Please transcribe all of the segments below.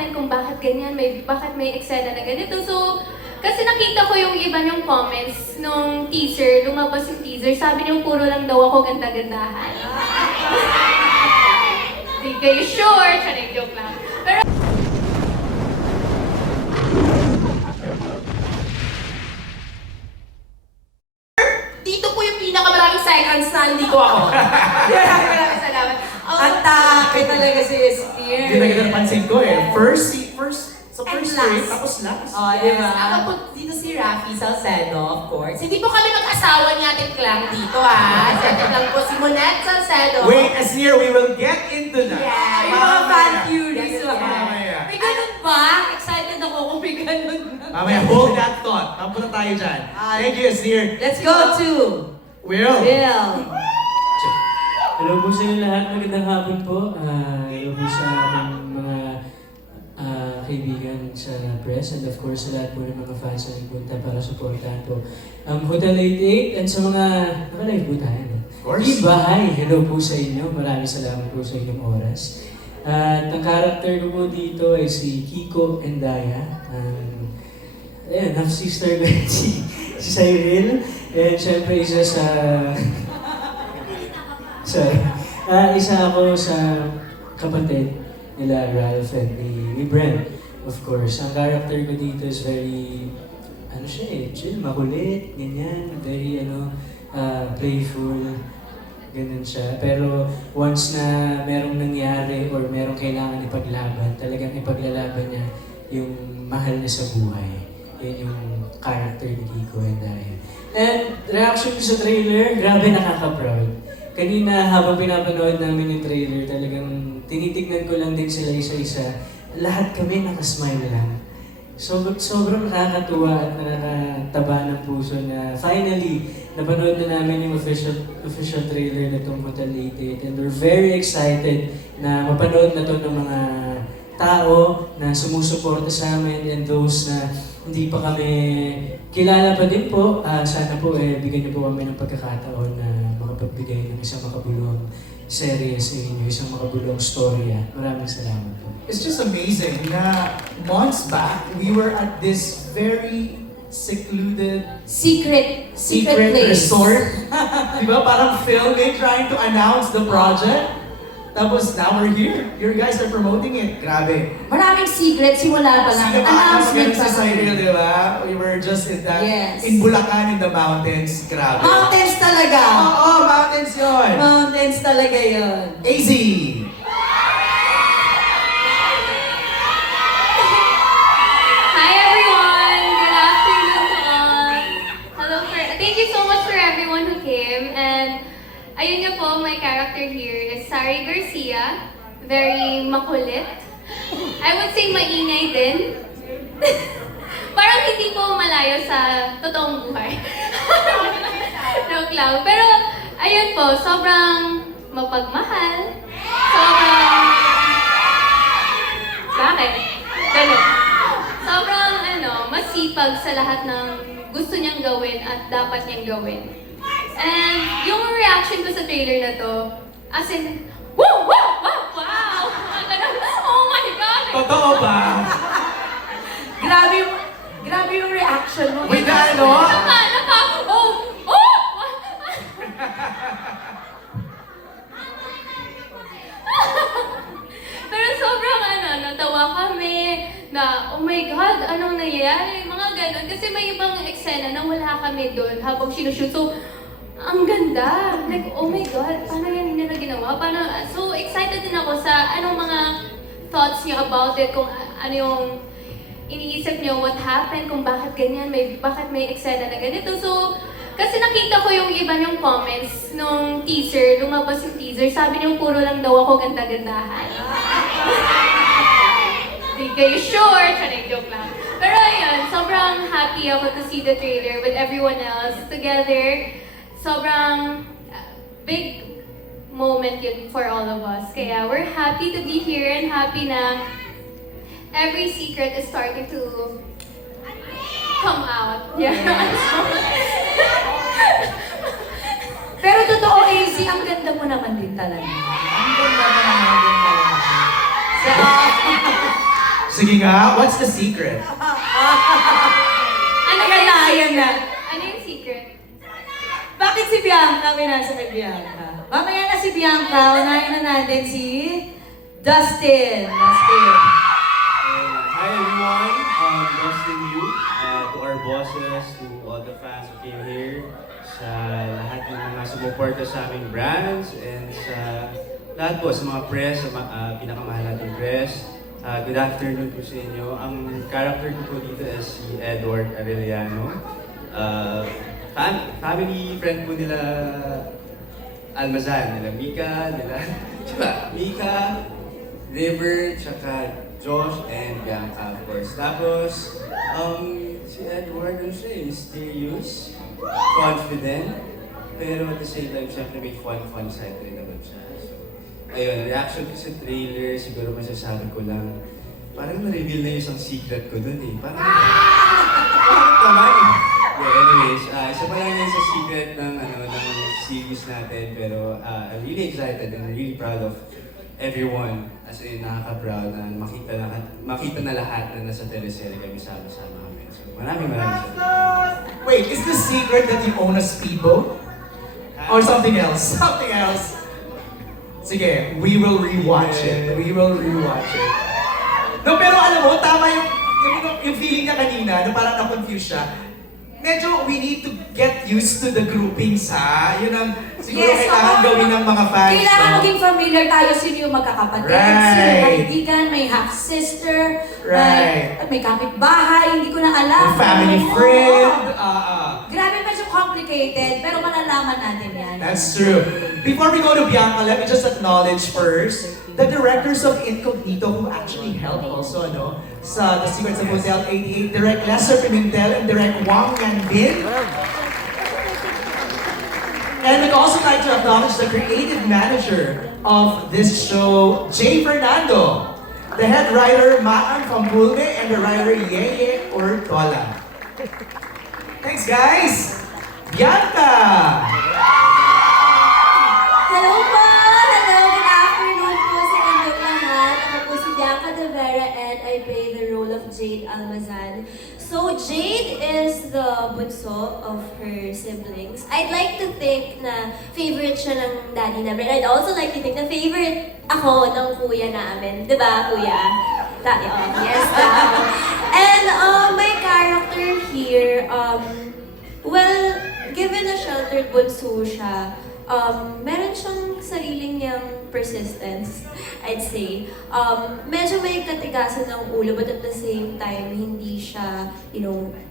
happened, kung bakit ganyan, bakit may eksena na ganito. So, kasi nakita ko yung iba yung comments nung teaser, lumabas yung teaser, sabi niyo puro lang daw ako ganda-gandahan. Hindi kayo sure, charing joke lang. Pero, Dito po yung pinakamaraming seconds na andito ako. Maraming salamat. Ang take talaga si Esmir. Hindi na kita napansin ko eh. First sa And first last. grade, tapos last. Oh, di ba? Ako po dito si Rafi Salcedo, of course. Hindi po kami mag-asawa ni Ate Clang dito ha. Second lang po si Monette Salcedo. Wait, Asnir, we will get into that. Yeah. Yung mga fan theories. Yes, mga- mamaya. May ganun ba? Excited ako kung may ganun. Mamaya, hold that thought. Tapo na tayo dyan. Thank you, Asnir. Let's go to Will. Bill. Hello po sa inyo lahat. Magandang hapon po. Hello po sa ating mga kaibigan sa press and of course sa lahat po ng mga fans na nagpunta para supportahan po Hotel 88 and sa mga nakalive po tayo. Of course. Diba? Hi! Hello po sa inyo. Maraming salamat po sa inyong oras. At ang character ko po dito ay si Kiko Endaya. Ayan, half-sister ko si Cyril. And syempre isa sa... Sorry. Isa ako sa kapatid nila Ralph and ni Brent. Of course, ang character ko dito is very, chill, makulit, ganyan, very, playful, ganun siya. Pero once na merong nangyari or merong kailangan ipaglaban, talagang ipaglalaban niya yung mahal niya sa buhay. Yan yung character ni Kiko and Daya. And reaction ko sa trailer, grabe nakaka-proud. Kanina habang pinapanood namin yung trailer, talagang tinitignan ko lang din sila isa-isa. Lahat kami nakasmile lang. Sobrang nakakatuwa at nakakataba ng puso na finally, napanood na namin yung official trailer na itong Hotel 88 and we're very excited na mapanood na to ng mga tao na sumusuporta sa amin and those na hindi pa kami kilala pa din po. Sana po bigyan niyo po kami ng pagkakataon na makapagbigay ng isang makabuluhang serye sa inyo, isang makabuluhang storya. Maraming salamat po. It's just amazing na months back, we were at this very secluded Secret place. resort. Di ba? Parang filming, trying to announce the project. Tapos now we're here. You guys are promoting it. Grabe. Maraming secret, simula pa lang. Sino pa Announcement sa pa. Cyril, di ba? We were just in that, Yes. in Bulacan, in the mountains. Grabe. Mountains talaga. Oo, mountains yun. Mountains talaga yun. AZ. hi everyone! Good afternoon to all! Hello thank you so much for everyone who came. And ayun nga po, my character here is Sari Garcia. Very makulit. I would say maingay din. Parang hindi po malayo sa totoong buhay. Joke lang. Pero ayun po, sobrang mapagmahal. Sobrang... Bakit? Ganun. Sobrang masipag sa lahat ng gusto niyang gawin at dapat niyang gawin. And yung reaction ko sa trailer na to, as in, woo! Woo! Wow! Wow! Ganun. Oh my God! Totoo ba? Grabe yung reaction mo. With that, no? Oh! Oh! Pero sobrang natawa kami na, oh my God, anong nangyayari? Mga ganun. Kasi may ibang eksena na wala kami doon habang sinushoot. So, ang ganda. Like, oh my God, paano yan nila ginawa? So, excited din ako sa anong mga thoughts niyo about it, kung ano yung iniisip niyo, what happened, kung bakit ganyan, bakit may eksena na ganito. So, kasi nakita ko yung iba yung comments nung teaser, lumabas yung teaser, sabi niyo puro lang daw ako ganda-gandahan. Hindi kayo sure, charing joke lang. Pero ayun, sobrang happy ako to see the trailer with everyone else together. Sobrang big moment yun for all of us. Kaya we're happy to be here and happy na every secret is starting to come out. Yeah. Pero totoo, AZ, ang ganda mo naman din talaga. Ang ganda mo naman din talaga. Sige nga, what's the secret? Ano Ayan na, ayan na. Ano yung secret? Bakit si Bianca? May nasa kay Bianca. Mamaya na si Bianca, unahin na natin si Dustin. Dustin. Hi everyone, Dustin Yu, to our bosses, to all the fans who came here, sa lahat ng mga sumuporta sa aming brands, and sa lahat po, sa mga press, sa pinakamahal nating press. Good afternoon po sa inyo. Ang character ko po dito is si Edward Arellano. Family friend po nila Almazan, nila Mika, Mika, River, tsaka Josh, and Bianca, of course. Tapos, si Edward, ano siya, mysterious, confident, pero at the same time, syempre may fun side rin naman siya. So, ayun, reaction ko sa trailer, siguro masasabi ko lang, parang na-reveal na yung isang secret ko dun eh. Parang naman eh. Yeah, anyways, isa pa lang yun sa secret ng series natin, pero I'm really excited and really proud of everyone. As in, nakaka-proud na makita na lahat na nasa teleserye kami sama-sama kami. So, maraming salamat. Wait, is the secret that you own a speedboat? Or something else? Something else. Sige, we will rewatch it. We will rewatch it. No, pero alam mo, tama yung feeling niya kanina, na parang na-confuse siya. Medyo we need to get used to the groupings, ha? Yun ang siguro kailangan gawin ng mga fans. Kailangan no? maging familiar tayo sino yung magkakapatid, Right. sino yung kaibigan, may half-sister, Right. may kapitbahay, hindi ko na alam. Yung family Oo. friend. Grabe, medyo complicated, pero malalaman natin yan. That's true. Before we go to Bianca, let me just acknowledge first the directors of Incognito who actually helped also, no? Sa The Secrets of Hotel 88, Direct Lester Pimentel and Direct Wang Yanbin. And we'd also like to acknowledge the creative manager of this show, Jay Fernando, the head writer, Maan Pampulme, and the writer, Yeye Ortola. Thanks, guys! Bianca! Hello po! Hello! Good afternoon po sa inyong lahat. Ako po si Bianca De Vera and I play the role of Jade Almazan. So, Jade is the bunso of her siblings. I'd like to think na favorite siya ng daddy namin. I'd also like to think na favorite ako ng kuya namin. Diba, kuya? Yes, tao. And my character here, well, given na sheltered bunso siya, meron siyang sariling niyang persistence, I'd say. Medyo may katigasan ng ulo, but at the same time, hindi siya,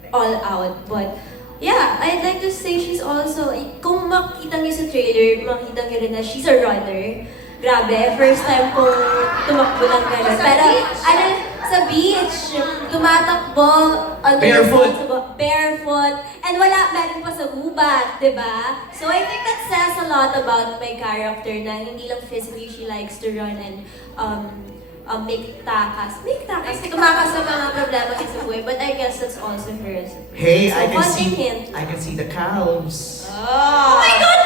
all out. But, yeah, I'd like to say she's also, kung makita niyo sa trailer, makita niyo rin na she's a runner. Grabe, first time kong tumakbo ng gano'n. Pero, sa beach, tumatakbo, barefoot, and meron pa sa gubat, di ba? So I think that says a lot about my character na hindi lang physically she likes to run and make takas, tumakas sa mga problema niya sa buhay, but I guess that's also hers. Hey, So, konting hint. I can see the calves. Oh my God!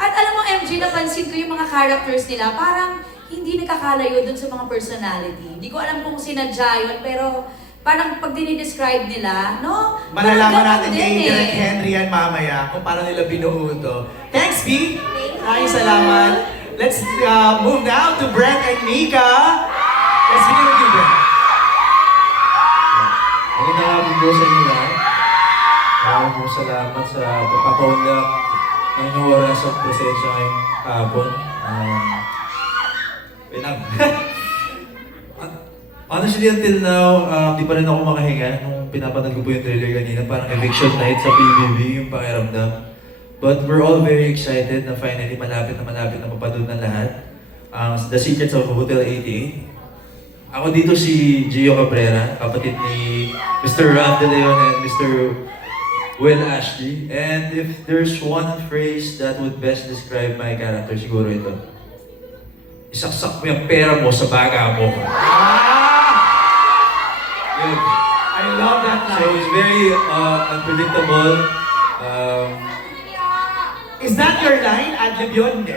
At alam mo, MJ, napansin ko yung mga characters nila, parang hindi nakakalayo dun sa mga personality. Hindi ko alam kung sinadya yun, pero parang pag dinidescribe nila, no? Malalaman parang natin ganun kay din Direk Henry yan mamaya kung paano nila binuo to. Thanks, B! Maraming salamat. Let's move now to Brent and Mika. Let's begin with you, Brent. Magandang hapon po sa inyo lahat. Maraming po salamat sa pagpapaundak ng inyong oras at presensya ngayong hapon. Wait lang. Honestly, until now, di pa rin ako makahinga nung pinapanood ko po yung trailer kanina. Parang eviction night sa PBB, yung pakiramdam. But we're all very excited na finally malapit na mapanood ng lahat. The Secrets of Hotel 88. Ako dito si Gio Cabrera, kapatid ni Mr. Ralph De Leon and Mr. Will Ashley. And if there's one phrase that would best describe my character, siguro ito. Isaksak mo yung pera mo sa baga mo. Yun. I love that So line. it's very unpredictable. Is that your line? Adlib yun? Hindi.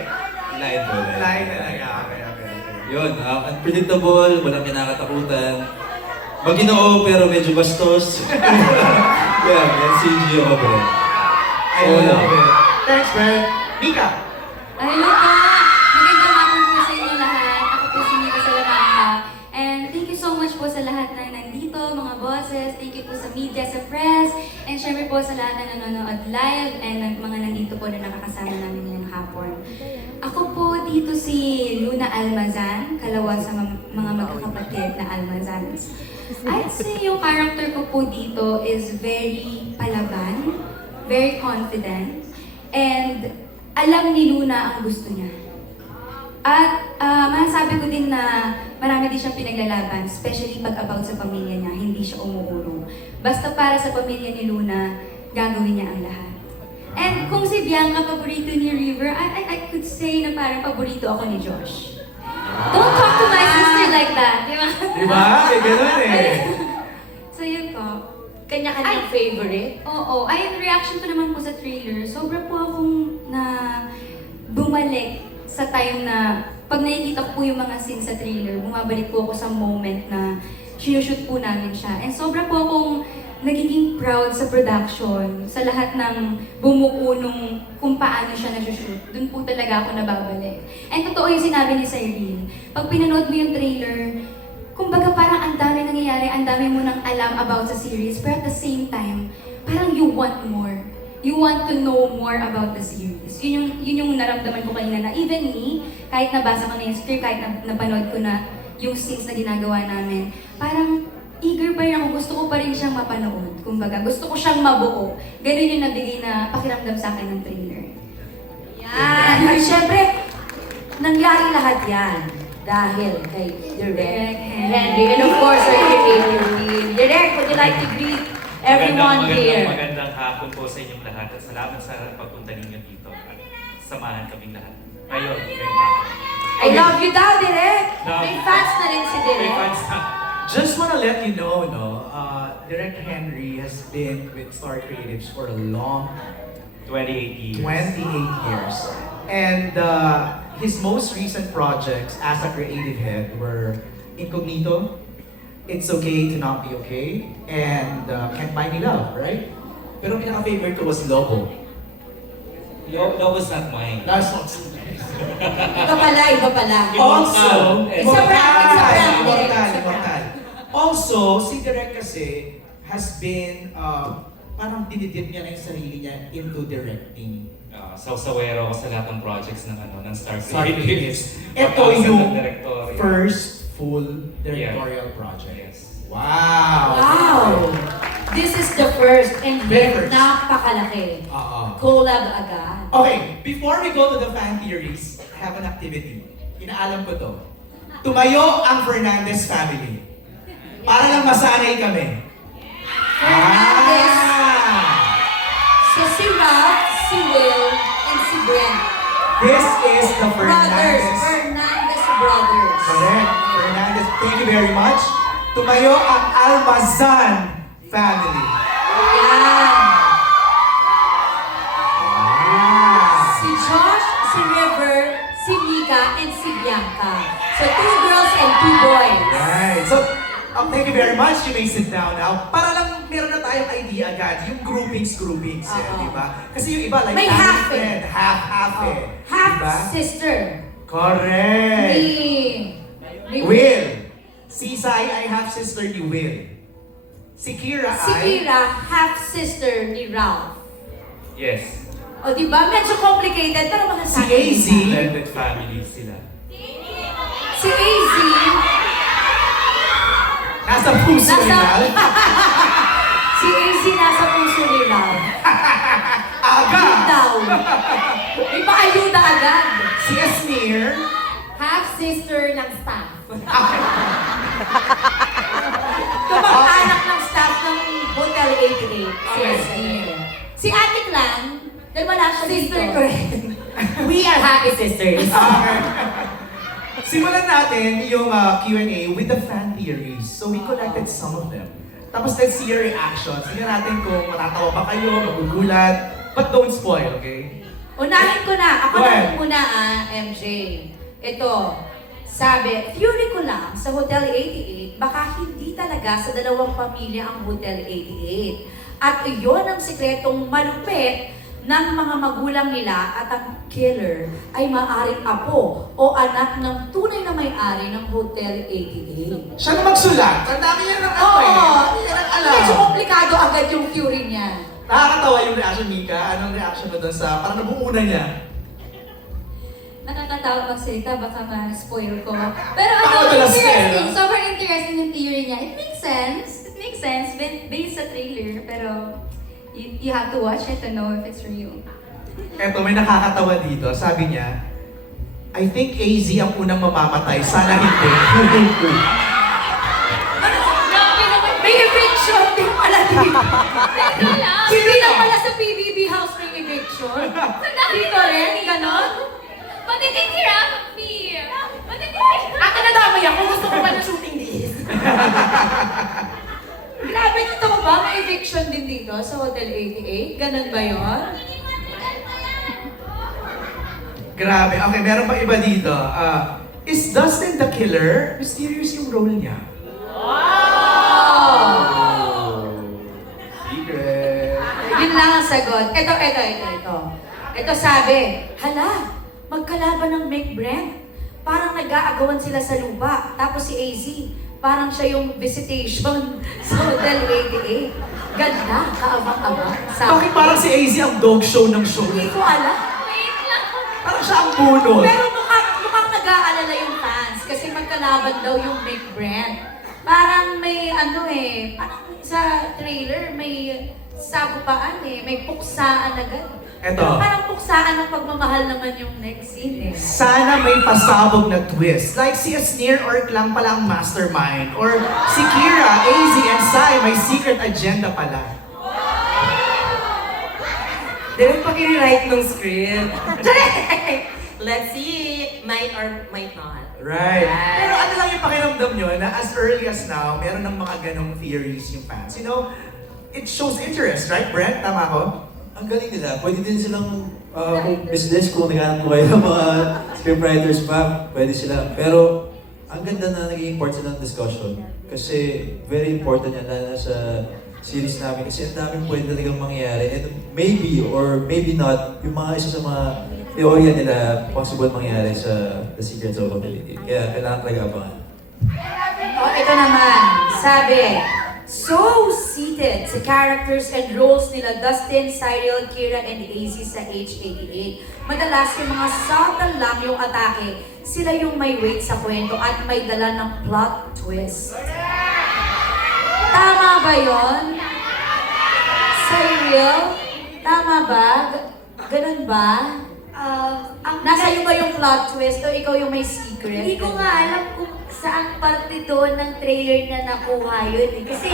Line po. Line talaga. Okay. Yun, unpredictable, walang kinakatakutan. Maginoo pero medyo bastos. Yan, yan si Gio Brent. I love it. Thanks, Brent. Mika. Hello po! Magandang hapon po sa inyo lahat. Ako po si Mika Salamanca. And thank you so much po sa lahat na nandito, mga bosses. Thank you po sa media, sa press. And syempre po sa lahat na nanonood live and mga nandito po na nakakasama namin ngayong hapon. Ako po dito si Luna Almazan, kalawa sa mga magkakapatid na Almazans. I'd say yung character ko po dito is very palaban, very confident, and alam ni Luna ang gusto niya. At masasabi ko din na marami din siyang pinaglalaban, especially pag about sa pamilya niya, hindi siya umuurong. Basta para sa pamilya ni Luna, gagawin niya ang lahat. And kung si Bianca paborito ni River, I could say na parang paborito ako ni Josh. Don't talk to my sister like that, di ba? Di ba? Eh, ganun eh. So yun po. Kanya-kanyang favorite. Oo, ay reaction ko naman po sa trailer. Sobra po akong na bumalik sa time na pag nakikita ko po yung mga scenes sa trailer, bumabalik po ako sa moment na sinushoot po namin siya. And sobra po akong nagiging proud sa production, sa lahat ng bumuo nung kung paano siya na-shoot. Doon po talaga ako nababalik. And totoo yung sinabi ni Cyril. Pag pinanood mo yung trailer, kumbaga parang ang dami nangyayari, ang dami mo nang alam about sa series, pero at the same time, parang you want more. You want to know more about the series. Yun yung naramdaman ko kanina na even me, kahit nabasa ko na yung script, kahit napanood ko na yung scenes na ginagawa namin, parang eager pa rin ako, gusto ko pa rin siyang mapanood. Kumbaga, gusto ko siyang mabuo. Ganun yung nabigay na pakiramdam sa akin ng trailer. Yan. At syempre, nangyari lahat yan dahil kay Direk Henry. And of course, our creative team. Direk, would you like to greet everyone here? Magandang hapon po sa inyong lahat at salamat sa pagpunta ninyo dito at samahan kaming lahat. Ngayon, ngayong hapon. I love you daw, Direk. Love May you. fans na rin si May Direk. fans na. Just wanna let you know, Direk Henry has been with Star Creatives for a long 28 years. 28 years. And his most recent projects as a creative head were Incognito, It's Okay to Not Be Okay, and Can't Buy Me Love, right? Pero pinaka-favorite ko was Lobo. That was not mine. That's not Iba pala. Also, It's a brand, Immortal. Direk. It's a brand. Also, si Direk kasi has been, parang dinidip niya na yung sarili niya into directing. Sawsawero ako sa lahat ng projects ng Star Star Creatives. Creatives. Ito Pag-asa yung ng directorial. first full directorial project. Yes. Wow! Wow! This is the first and Very yet first. napakalaki. Oo. Collab agad. Okay, before we go to the fan theories, I have an activity. Inaalam ko to. Tumayo ang Fernandez family. Para lang masanay kami. Fernandez. Ah! So si Ralph, si Will, and si Brent. This is the Brothers. Fernandez. Fernandez brothers. Correct. Fernandez, thank you very much. Tumayo ang Almazan family. Yan. Ah! Si Josh, si River, si Mika, and si Bianca. So 2 girls and 2 boys. Right. So, thank you very much. You may sit down now. Para lang meron na tayong idea agad. Yung groupings, Oo. di ba? Kasi yung iba, like, May family half eh. friend, half eh. Half Diba? sister. Correct. Ni Will. Si Sai ay half-sister ni Will. Si Kira Si ay... Kira, half sister ni Ralph. Yes. O diba? Medyo complicated pero Si masasabi AZ. nila. Blended family sila. Si AZ, Nasa puso ni Nasa- Ral. si AZ nasa puso ni Ralph. Aga. Yun daw. May paayuda agad. Si Esmir. Half sister ng staff. Kamag-anak ng staff ng Hotel 88. Si Esmir. Si Ate Clan, dahil wala siya sister ko rin. We are happy sisters. Simulan natin yung Q&A with the fan theories. So we collected some of them. Tapos let's see your reactions. Tingnan natin kung matatawa ba kayo, magugulat. But don't spoil, okay? Unahin ko na. Ako Go na ahead. muna MJ. Ito. Sabi, theory ko lang sa Hotel 88, baka hindi talaga sa dalawang pamilya ang Hotel 88. At iyon ang sikretong malupit ng mga magulang nila at ang killer ay maaaring apo o anak ng tunay na may-ari ng Hotel 88. Siya na magsulat. Ang dami niya ng ano eh. Oo. Hindi niya nang alam. Medyo komplikado agad yung theory niya. Nakakatawa yung reaction, Mika. Anong reaction mo doon sa parang nabuuna niya? Nakakatawa magsalita, baka ma-spoil ko. Pero Baka ano, madalas interesting. kaya, Sobrang interesting yung theory niya. It makes sense. It makes sense based sa trailer. Pero you have to watch it to know if it's real. Eto, may nakakatawa dito. Sabi niya, I think AZ ang unang mamamatay. Sana hindi. May eviction din pala dito. Teka lang. Hindi na pala sa PBB house may eviction. Dito rin, ganon. Pati din si Rafi. Pati din si Ate, nadamay ako. Gusto ko pa ng shooting this. Grabe, dito mo ba? May eviction din dito sa Hotel 88? Ganon ba yun? Grabe. Okay, meron pa iba dito. Is Dustin the killer? Mysterious yung role niya. Secret. Yun lang ang sagot. Ito sabi, hala, magkalaban ng Meg Brent. Parang nag-aagawan sila sa lupa. Tapos si AZ, parang siya yung visitation sa Hotel 88. Ganda, kaabang-abang. Bakit parang si AZ ang dog show ng show Hindi niya? ko alam. Wait lang. Parang siya ang bunod. Pero mukhang nag-aalala yung fans kasi magkalaban daw yung Meg Brent. Parang may parang sa trailer may sagupaan may puksaan agad. Eto. Pero parang puksaan ng pagmamahal naman yung next scene Sana may pasabog na twist. Like si Asnir or lang pala ang mastermind. Or si Kira, AZ, and Sai may secret agenda pala. Direct pag i-write ng script. Let's see. Might or might not. Right. Pero ano lang yung pakiramdam nyo na as early as now, meron ng mga ganong theories yung fans. You know, it shows interest, right, Brent? Tama ko? Ang galing nila. Pwede din silang kung business, kung naghahanap ko kayo ng mga scriptwriters pa, pwede sila. Pero ang ganda na naging part sila ng discussion. Kasi very important yan na sa series namin. Kasi ang daming pwede talagang mangyayari. And maybe or maybe not, yung mga isa sa mga teorya nila possible mangyayari sa The Secrets of Hotel 88. Kaya kailangan talaga abangan. Ito naman, sabi, so seated sa characters and roles nila Dustin, Cyril, Kira, and AZ sa H88. Madalas yung mga subtle lang yung atake, sila yung may weight sa kwento at may dala ng plot twist. Tama ba yon? Cyril? Tama ba? Ganun ba? Nasa iyo ba yung plot twist o ikaw yung may secret? Hindi ko nga alam kung saan parte doon ng trailer na nakuha yun eh. Kasi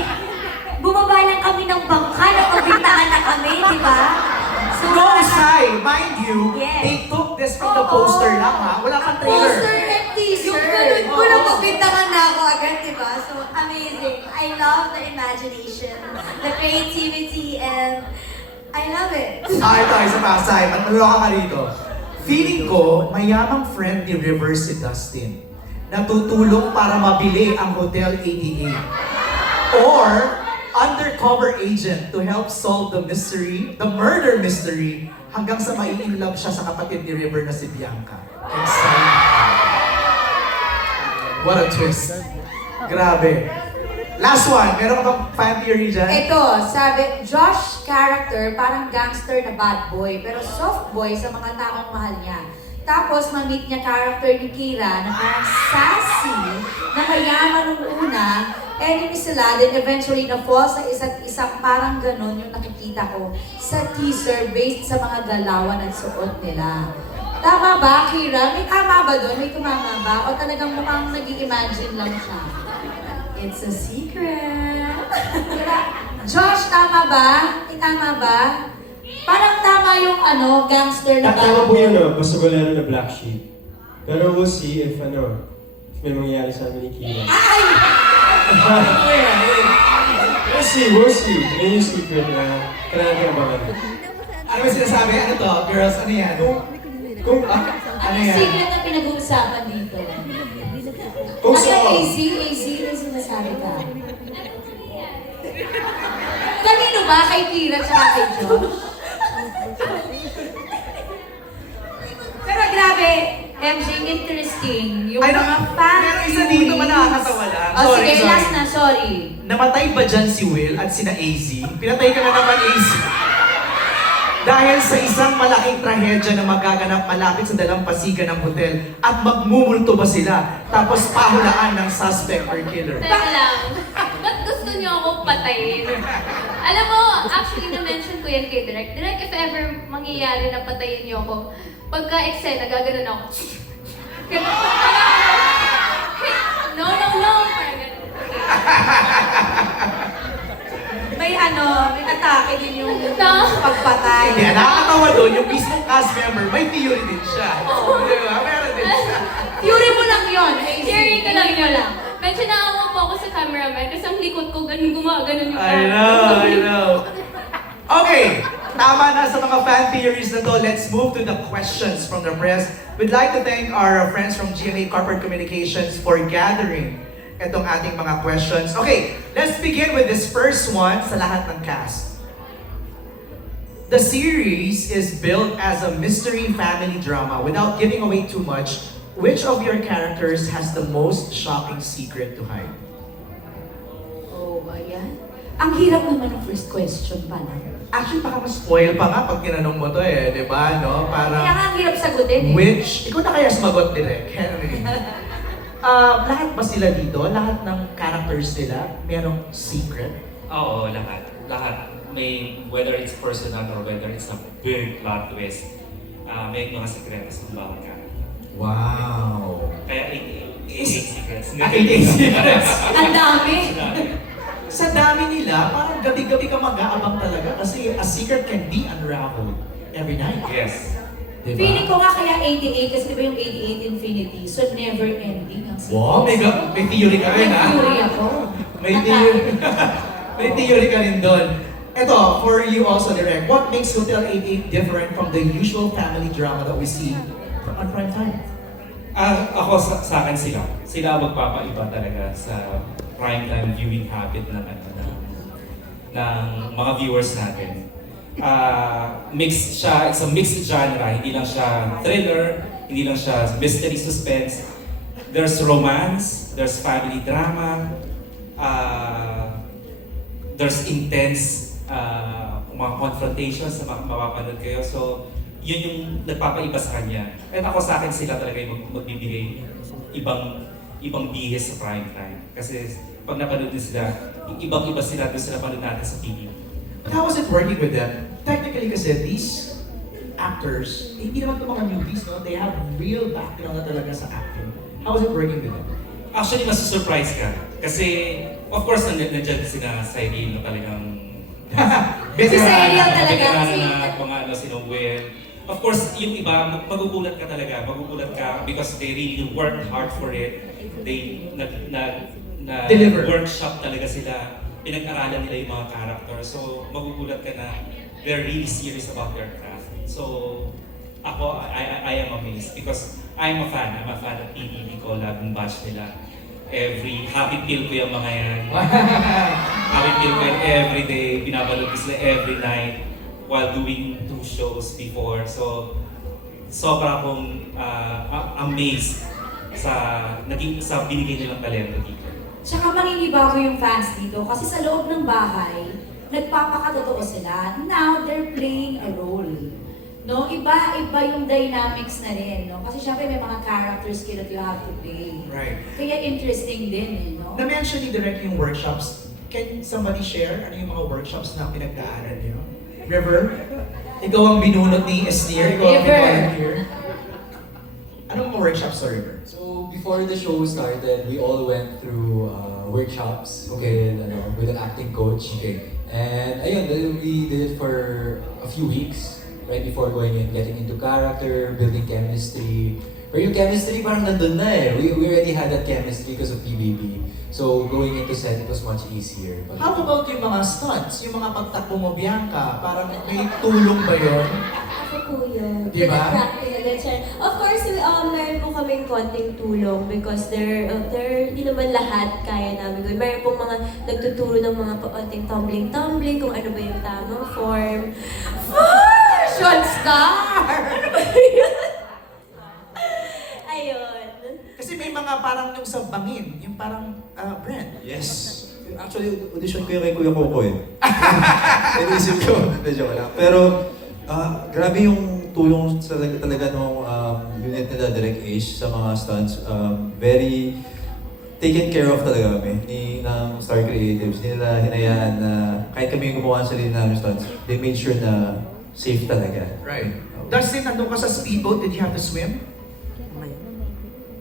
bumaba lang kami ng bangka, napabintangan na kami, di ba? So, No, Sai! Mind you, Yes. they took this from the poster lang ha. Wala kang trailer. Poster and teaser. Yung ganun ko Oo. lang mabintangan na ako agad, di ba? So, amazing. I love the imagination, the creativity, and I love it. Ito, isa pa, Sai. Matulungan ka rito. Feeling ko, mayamang friend ni River si Dustin. Natutulong para mabili ang Hotel 88. Or, undercover agent to help solve the mystery, the murder mystery, hanggang sa mai-inlove siya sa kapatid ni River na si Bianca. Exciting. What a twist. Grabe. Last one, meron ka bang fan theory dyan? Ito, sabi, Josh character, parang gangster na bad boy, pero soft boy sa mga taong mahal niya. Tapos, ma-meet niya character ni Kira na parang sassy, na mayaman nung una, enemy sila, then eventually na-fall sa isa't isang parang ganun yung nakikita ko sa teaser based sa mga galawan at suot nila. Tama ba, Kira? May tama ba doon? May tumama ba? O talagang mukhang nag-i-imagine lang siya? It's a secret. Josh, tama ba? Tama ba? Parang tama yung gangster na Tama po yun, basta bolero na black sheep. Pero we'll see if may mangyayari sa amin ni Kira. Ay! We'll see. Yan yung secret na kailangan natin abangan. Ano ba sinasabi? Ano to? Girls, ano yan? Kung Ano Ano yung yan? secret na pinag-uusapan dito? Gusto Ano, ko. AC, may sinasabi ka. Kanino ba? Kay Kira tsaka kay Josh? Pero grabe, MJ, interesting. Yung Ay, mga fan pero isa dito man nakakatawa lang. Oh, Sorry, sige, sorry. last na, sorry. Namatay ba dyan si Will at sina AZ? Pinatay ka na naman, AZ. Dahil sa isang malaking trahedya na magaganap malapit sa dalampasigan ng hotel at magmumulto ba sila tapos pahulaan ng suspect or killer? Teka lang, ba't gusto niyo ako patayin? Alam mo, actually na-mention ko yan kay Direk. Direk, if ever mangyayari na patayin niyo ako, pagka eksena, gaganon ako. No. Parang ganun. May atake din yung No. pagpatay. Hindi, nakakatawa doon, yung mismong cast member, may theory din siya. Di ba? Meron din siya. Theory mo lang yun. AC. Theory ko lang Theory mo yun. Medyo naawa po ako sa cameraman kasi ang likod ko ganun gumaganon yung I know. Okay, tama na sa mga fan theories na to. Let's move to the questions from the press. We'd like to thank our friends from GMA Corporate Communications for gathering itong ating mga questions. Okay, let's begin with this first one sa lahat ng cast. The series is built as a mystery family drama. Without giving away too much, which of your characters has the most shocking secret to hide? Oh, ayan. Ang hirap naman ng first question pala. Actually, baka mas-spoil pa nga pag tinanong mo to eh, di ba? No? Kaya Parang, nga ang hirap sagutin eh. which, ikaw na kaya sumagot direct, Henry. Lahat ba sila dito? Lahat ng characters nila, merong secret? Oo, lahat. Lahat. May, whether it's personal or whether it's a big plot twist, may mga sekretos ng bawat character. Wow! Kaya 88 secrets. 88 secrets. Ang dami. Sa dami nila, parang gabi-gabi ka mag-aabang talaga kasi a secret can be unraveled every night. Yes. Diba? Feeling ko nga kaya 88 kasi diba yung 88 infinity, so never ending ang series. Wow, may theory ka rin ha? Theory ako. May theory. May theory ka rin doon. Ito, for you also, Direk, what makes Hotel 88 different from the usual family drama that we see on prime time? Ako sa akin sila. Sila ang magpapaiba talaga sa primetime viewing habit ng mga viewers natin. It's a mixed genre. Hindi lang siya thriller, hindi lang siya mystery suspense. There's romance, there's family drama, there's intense mga confrontations na mapapanood kayo. So, yun yung nagpapaiba sa kanya. At ako sa akin sila talaga yung magbibigay ibang bihis sa prime time. Kasi pag napanood din sila, ibang-iba sila doon sila napanood natin sa TV. But how was it working with them? Technically kasi these actors, hindi naman itong mga newbies, no? They have real background na talaga sa acting. How was it working with them? Actually, masusurprise ka. Kasi, of course, nandiyan sila sa Irene na talagang Si Serial talaga. na mga sino Will. Of course, yung iba, magugulat ka talaga. Magugulat ka because they really worked hard for it. They Deliver. workshop talaga sila. Pinag-aralan nila yung mga character. So, magugulat ka na they're really serious about their craft. So, ako, I am amazed because I'm a fan. I'm a fan of PBB collab ng batch nila. Happy pill ko yung mga yan. Happy pill ko yan every day. Pinapanood ko sila every night while doing 2 shows before. So, sobra akong amazed sa binigay nilang talento dito. Tsaka mangingibago yung fans dito kasi sa loob ng bahay, nagpapakatotoo sila. Now, they're playing a role. No? Iba-iba yung dynamics na rin. No? Kasi syempre may mga characters kayo that you have to play. Right. Kaya interesting din eh. No? Na-mention ni Direk yung workshops. Can somebody share ano yung mga workshops na pinagdaanan niyo? River, ikaw ang binunot ni Esnir. Ikaw ang River. binunot here. Anong mga workshops sa River? So before the show started, we all went through workshops with an acting coach. Okay. And ayun, we did it for a few weeks right before going in, getting into character, building chemistry. Pero yung chemistry parang nandun na eh. We already had that chemistry because of PBB. So going into set, it was much easier. But, How about yung mga stunts? Yung mga pagtakbo mo, Bianca? Parang may tulong ba yun? Ako po po yun. Diba? Practical and share. Of course, meron po kaming konting tulong because hindi naman lahat kaya namin gawin. Meron pong mga nagtuturo ng mga konting tumbling-tumbling, kung ano ba yung tamang form. Fashion star! Ayun. Kasi may mga parang yung sa bangin, yung parang brand. Yes. Actually, audition ko yung kay Kuya Coco eh. Inisip ko, medyo wala. Pero, grabe yung tulong talaga nung unit nila, Direct Ace, sa mga stunts. Very taken care of talaga kami ng Star Creatives. Hindi nila hinayaan na kahit kami yung gumawa sa sarili namin stunts, they made sure na safe talaga. Right. Dustin, nandun ka sa speedboat, did you have to swim?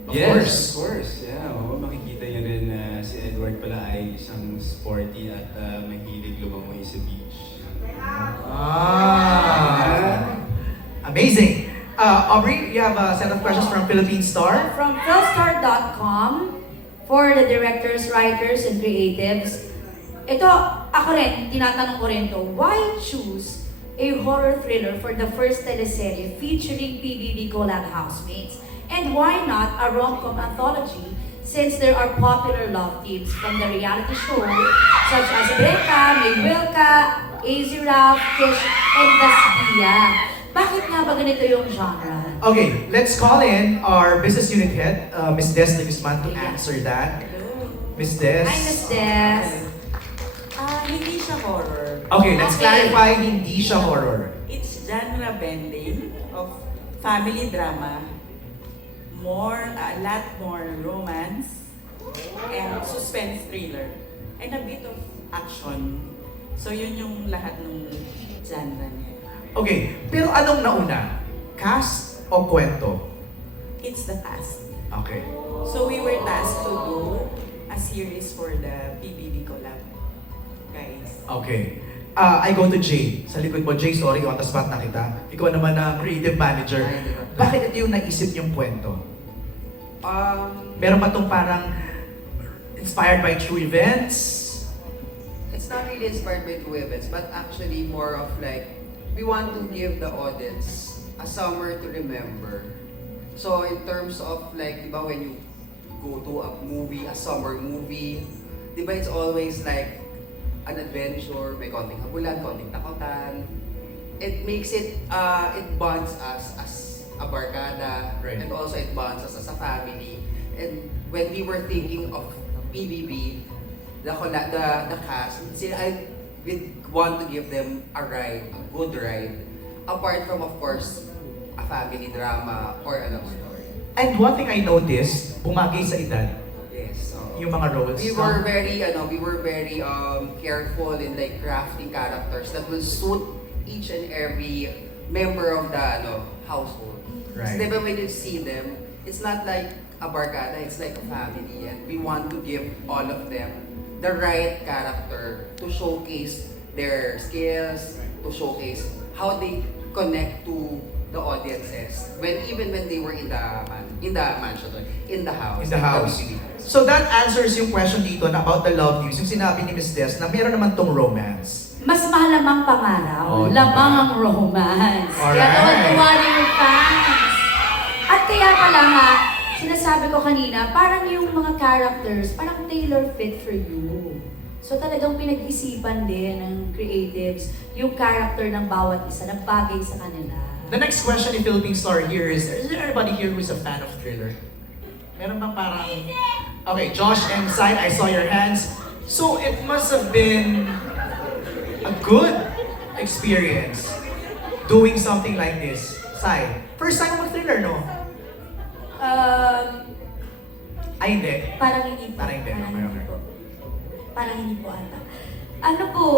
Of course. Yeah, makikita niyo rin na si Edward pala ay isang sporty at mahilig lumangoy sa beach. Amazing. Aubrey, you have a set of questions from Philippine Star. From philstar.com for the directors, writers, and creatives. Ito, ako rin, tinatanong ko rin to. Why choose a horror thriller for the first teleserye featuring PBB collab housemates? And why not a rom-com anthology since there are popular love teams from the reality show such as Breka, Maywilka, AZ Ralph, Kish, and Dasbia? Bakit nga ba ganito yung genre? Okay, let's call in our business unit head, Ms. Des de Guzman, to answer that. Ms. Des. Hi, Ms. Des. Hindi siya horror. Okay, let's Okay. clarify, hindi siya horror. It's genre bending of family drama. A lot more romance and suspense thriller. And a bit of action. So yun yung lahat ng genre niya. Okay, pero anong nauna? Cast o kwento? It's the cast. Okay. So we were tasked to do a series for the PBB collab. Guys. Okay. I go to Jay. Sa likod mo, Jay, sorry, on the spot na kita. Ikaw naman ang creative manager. Bakit ito yung naisip yung kwento? Meron ba itong parang inspired by true events? It's not really inspired by true events, but actually more of like, we want to give the audience a summer to remember. So in terms of like, di ba when you go to a movie, a summer movie, di ba it's always like an adventure, may konting habulan, konting takutan. It makes it bonds us as a barkada, Right. and also it bonds us as a family. And when we were thinking of PBB, the cast, we want to give them a ride, a good ride, apart from of course a family drama or a love story. And one thing I noticed, bumagay sa edad, Yes. yung mga roles. We were very careful in like crafting characters that will suit each and every member of the household. Right. So diba when you see them, it's not like a barkada, it's like a family, and we want to give all of them the right character to showcase their skills, to showcase how they connect to the audiences even when they were in the house. In the house. So that answers yung question dito na about the love news. Yung sinabi ni Ms. Des na meron naman tong romance. Mas malamang pangaraw, Oh, lamang ang romance. Kaya Alright. tuwan-tuwa rin yung fans. At kaya pala nga, sinasabi ko kanina, parang yung mga characters, parang tailor-fit for you. So talagang pinag-isipan din ng creatives yung character ng bawat isa na bagay sa kanila. The next question in Philippine Star here is there anybody here who's a fan of thriller? Meron bang parang... Okay, Josh and Sai, I saw your hands. So it must have been a good experience doing something like this. Sai, first time mo mag-thriller, no? Ay, hindi. Parang hindi po. Parang hindi. Parang Okay, hindi okay. po. Parang hindi po ata. Ano po,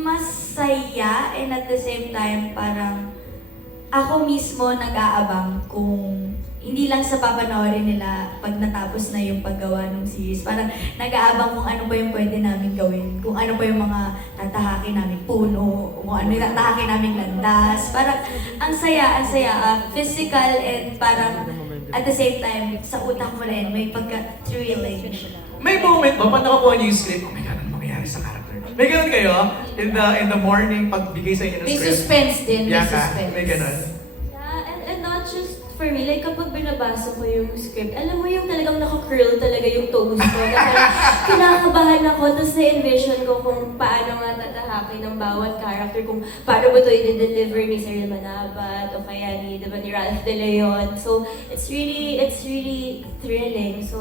masaya and at the same time parang ako mismo nag-aabang kung hindi lang sa papanoorin nila pag natapos na yung paggawa ng series. Parang nag-aabang kung ano pa yung pwede namin gawin. Kung ano pa yung mga tatahakin namin puno, kung ano yung tatahakin namin landas. Parang ang saya, physical and parang at the same time, sa utak mo rin, may pagka-thrilling. May moment ba, pag nakakuha niyo yung script, oh my God, ano mangyayari sa character? May ganun kayo? in the morning, pagbigay sa inyo ng May script. suspense din, may Bianca, suspense. may ganun. Yeah, and not just for me, like kapag binabasa ko yung script, alam mo yung talagang naka-curl talaga yung toes ko. Na parang kinakabahan ako, tapos na-envision ko kung paano nga tatahakin ng bawat character, kung paano ba ito i-deliver ni Cyril Manabat, o kaya ni Ralph De Leon. So, it's really thrilling. So,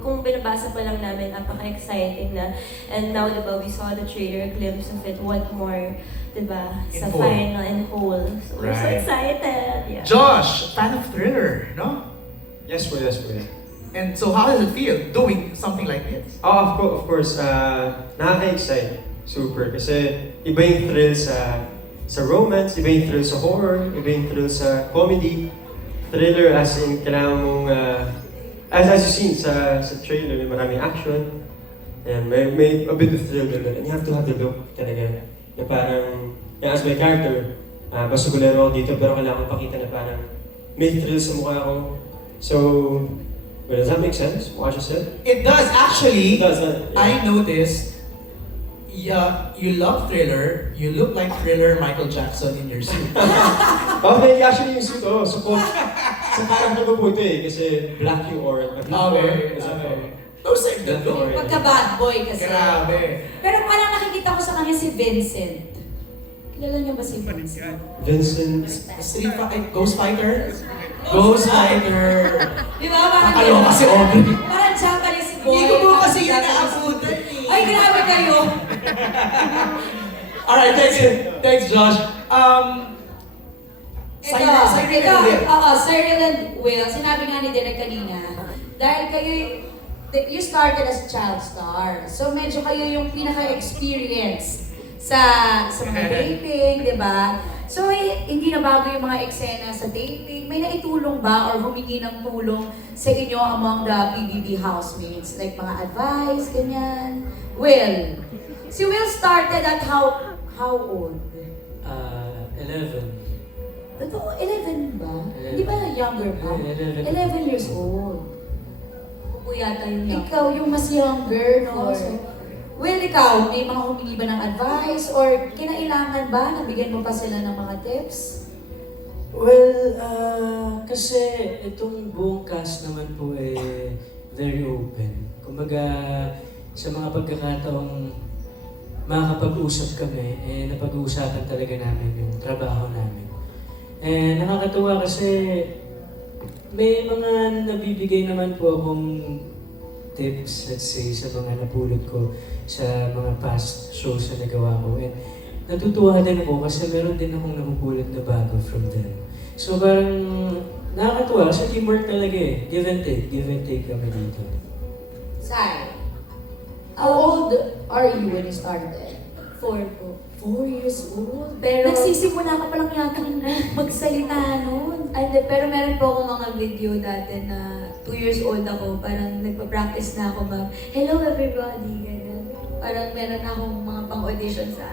kung binabasa pa lang namin, napaka-exciting na. And now, diba, we saw the trailer, a glimpse of it, what more, diba, sa In full. final and whole. So, we're so Right. excited. Yeah. Josh, fan of thriller, no? Yes po, yes po. And so how does it feel doing something like this? Oh, of course, nakaka-excite. Super. Kasi iba yung thrill sa romance, iba yung thrill sa horror, iba yung thrill sa comedy. Thriller as in kailangan mong, as you've seen sa trailer, may maraming action. And may a bit of thrill din. And you have to have the look talaga. Na parang, as my character, basugulero ako dito pero kailangan ko pakita na parang may thrill sa mukha ko. So, well, does that make sense? What I just said? It does actually. It does, I noticed. Yeah, you love Thriller. You look like Thriller Michael Jackson in your suit. Okay, actually yung suit, support. Sa character ko po ito kasi black yung aura. Okay. No, same that look. Pagka-bad boy kasi. Grabe. Pero parang nakikita ko sa kanya si Vincent. Kilala niyo ba si Vincent? Vincent. Street fight, Ghost Fighter? Ghost Fighter. Di ba? Parang Kakalo kasi Aubrey. Parang Japanese boy. Hindi ko po kasi yun Japanese- naabutan eh. Ay, grabe kayo. Alright, thanks Josh. Cyril and Will, sinabi nga ni Derek kanina, dahil kayo, you started as child star. So medyo kayo yung pinaka-experience sa mga taping, di ba? So hindi na bago yung mga eksena sa taping. May naitulong ba or humingi ng tulong sa inyo among the PBB housemates? Like mga advice, ganyan? Will, si Will started at how old? 11. Totoo, 11 ba? 11. Hindi ba younger pa? 11. 11 years old. Ako yata yung Ikaw yung mas younger, no? Four. So, well, ikaw, may mga humingi ba ng advice? Or kinailangan ba na bigyan mo pa sila ng mga tips? Well, kasi itong buong cast naman po very open. Kumbaga, sa mga pagkakataong makakapag-usap kami, napag-uusapan talaga namin yung trabaho namin. Nakakatuwa kasi may mga nabibigay naman po akong tips, let's say, sa mga napulot ko sa mga past shows na nagawa ko. And natutuwa din ako kasi meron din akong napupulot na bago from them. So parang nakakatuwa kasi teamwork talaga eh. Give and take kami dito. Sai, how old are you when you started? 4 po. 4 years old? Pero- Nagsisimula ka pa lang yata magsalita noon. Pero meron po akong mga video dati na 2 years old ako, parang nagpa-practice na ako hello everybody, ganyan. Parang meron akong mga pang-audition sa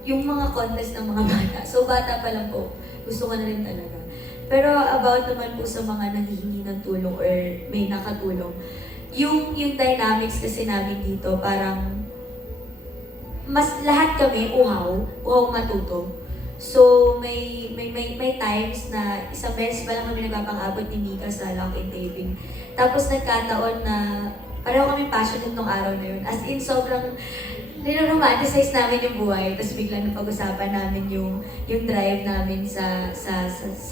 yung mga contest ng mga bata. So bata pa lang po, gusto ko na rin talaga. Pero about naman po sa mga nanghihingi ng tulong or may nakatulong, yung dynamics kasi namin dito, parang mas lahat kami uhaw matuto. So may times na isang beses pa lang kami nagpapang-abot ni Mika sa lock-in taping. Tapos nagkataon na pareho kami passionate nung araw na yun. As in, sobrang niromanticize namin yung buhay. Tapos biglang napag-usapan namin yung drive namin sa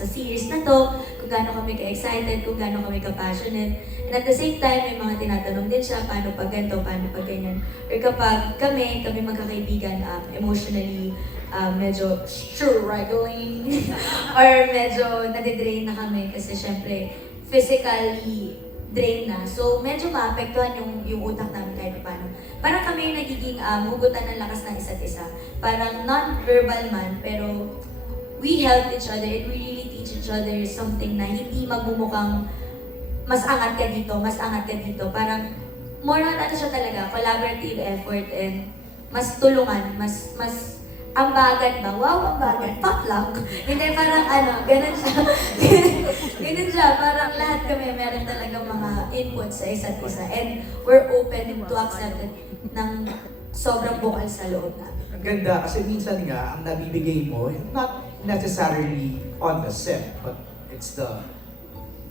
series na to, kung gaano kami ka-excited, kung gaano kami ka-passionate. And at the same time, may mga tinatanong din siya, paano pag ganito, paano pag ganyan. Or kapag kami magkakaibigan, emotionally, medyo struggling, or medyo nadidrain na kami kasi syempre, physically drain na. So, medyo maapektuhan yung utak namin kahit paano. Parang kami yung nagiging hugutan ng lakas ng isa't isa. Parang non-verbal man, pero we help each other and we really teach each other something na hindi magmumukhang mas angat ka dito, mas angat ka dito. Parang more on siya talaga, collaborative effort and mas tulungan, mas ambagan ba? Wow, ambagan. Fuck lang. Hindi, parang ganun siya. Ganun siya. Parang lahat kami meron talaga mga inputs sa isa't isa. And we're open to accept it ng sobrang bukal sa loob namin. Ang ganda kasi minsan nga, ang nabibigay mo, not necessarily on the set, but it's the,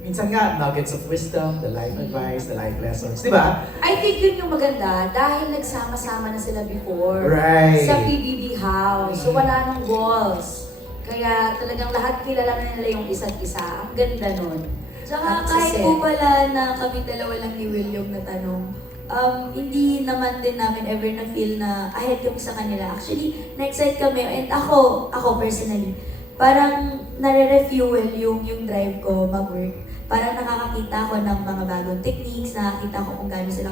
minsan nga, nuggets of wisdom, the life advice, the life lessons, di ba? I think yun yung maganda dahil nagsama-sama na sila before Right. sa PBB house. So wala nang walls. Kaya talagang lahat kilala na nila yung isa't isa. Ang ganda nun. Tsaka At sa kahit set. po pala na kami dalawa lang ni Will yung natanong, hindi naman din namin ever na-feel na ahead kami sa kanila. Actually, na-excite kami. And ako personally, parang nare-refuel yung drive ko mag-work. Parang nakakakita ko ng mga bagong techniques, nakakita ko kung gaano sila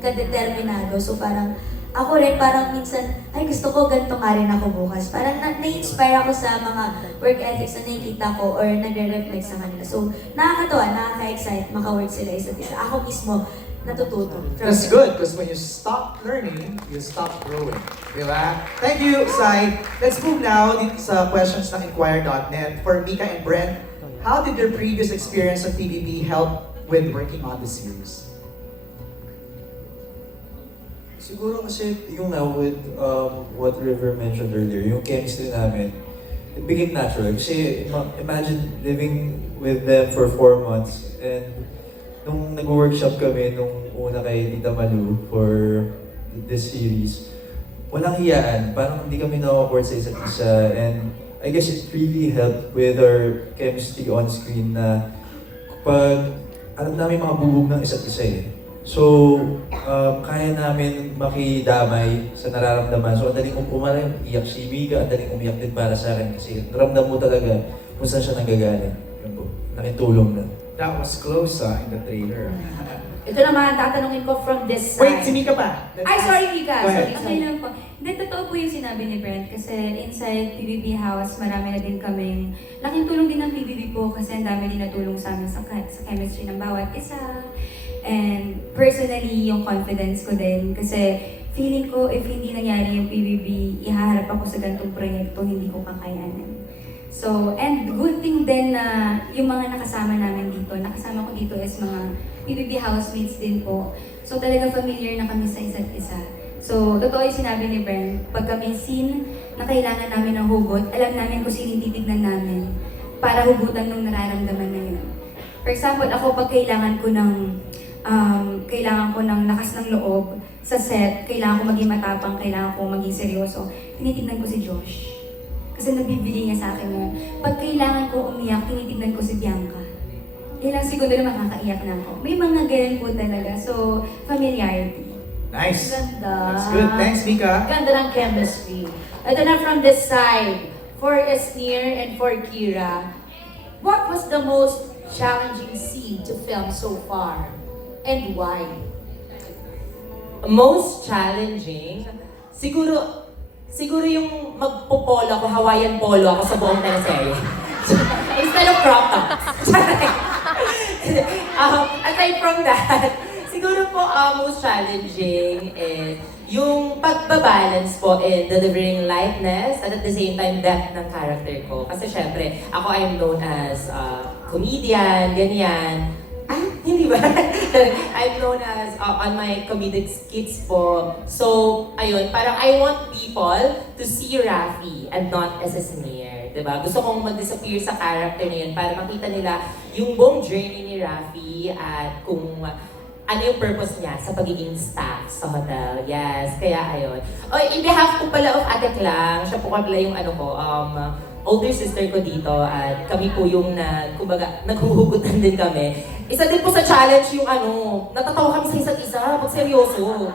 kadeterminado. So parang ako rin parang minsan, ay gusto ko ganito nga rin ako bukas. Parang na-inspire ako sa mga work ethics na nakikita ko or nagre-reflect sa kanila. So nakakatawa, nakaka-excite, maka-work sila isa't isa. Ako mismo, natututo. That's good, because when you stop learning, you stop growing. Di ba? Thank you, Sai. Let's move now dito sa questions ng Inquire.net. For Mika and Brent, how did your previous experience on TVB help with working on the series? Siguro kasi yung now with what River mentioned earlier, yung chemistry namin, it became natural. Kasi imagine living with them for 4 months and nung nag-workshop kami nung una kay Tita Malu for this series, walang hiyaan. Parang hindi kami na-awkward sa isa't isa and I guess it really helped with our chemistry on screen na pag alam namin mga bubog ng isa't isa eh. So, kaya namin makidamay sa nararamdaman. So, ang daling iyak si Mika, ang daling umiyak din para sa akin kasi ramdam mo talaga kung saan siya nanggagaling. Yun po, nakitulong na. That was close in the trailer. Ito naman, tatanungin ko from this side. Wait, si Mika pa. Ay, sorry Mika. Go ahead. Sorry, Okay sorry. lang po. Hindi, totoo po yung sinabi ni Brent kasi inside PBB House, marami na din kaming, laking tulong din ng PBB po kasi ang dami din natulong sa amin sa chemistry ng bawat isa. And personally, yung confidence ko din kasi feeling ko if hindi nangyari yung PBB, ihaharap ako sa ganitong proyekto, hindi ko kakayanin. So, and good thing din na yung mga nakasama namin dito, nakasama ko dito is mga PBB housemates din po. So talaga familiar na kami sa isa't isa. So, totoo yung sinabi ni Brent, pag kami scene na kailangan namin ng hugot, alam namin kung sino titignan namin para hugutan ng nararamdaman na yun. For example, ako pag kailangan ko ng lakas ng loob sa set, kailangan ko maging matapang, kailangan ko maging seryoso, tinitignan ko si Josh. Kasi nabibigay niya sa akin yun. Pag kailangan ko umiyak, tinitignan ko si Bianca. Ilang segundo na makakaiyak na ako. May mga ganyan po talaga. So, familiarity. Nice. Ganda. That's good. Thanks, Mika. Ganda ng chemistry. Ito na from this side. For Esnir and for Kira, what was the most challenging scene to film so far? And why? Most challenging, siguro yung magpopolo ako, Hawaiian polo ako sa buong teleserye. Instead of crop tops. Aside from that, siguro po most challenging is yung pagbabalance po in delivering lightness and at the same time depth ng character ko. Kasi syempre, ako I'm known as comedian, ganyan. Hindi ba? I'm known as on my comedic skits po. So, ayun, parang I want people to see Rafi and not as a sneer. Diba? Gusto kong mag-disappear sa character na yun para makita nila yung buong journey ni Rafi at kung ano yung purpose niya sa pagiging staff sa hotel. Yes, kaya ayun. Oh, in behalf po pala of Ate Klang, siya po pala yung older sister ko dito at kami po yung kumbaga, naghuhugutan din kami. Isa din po sa challenge yung natatawa kami sa isa't isa pag seryoso.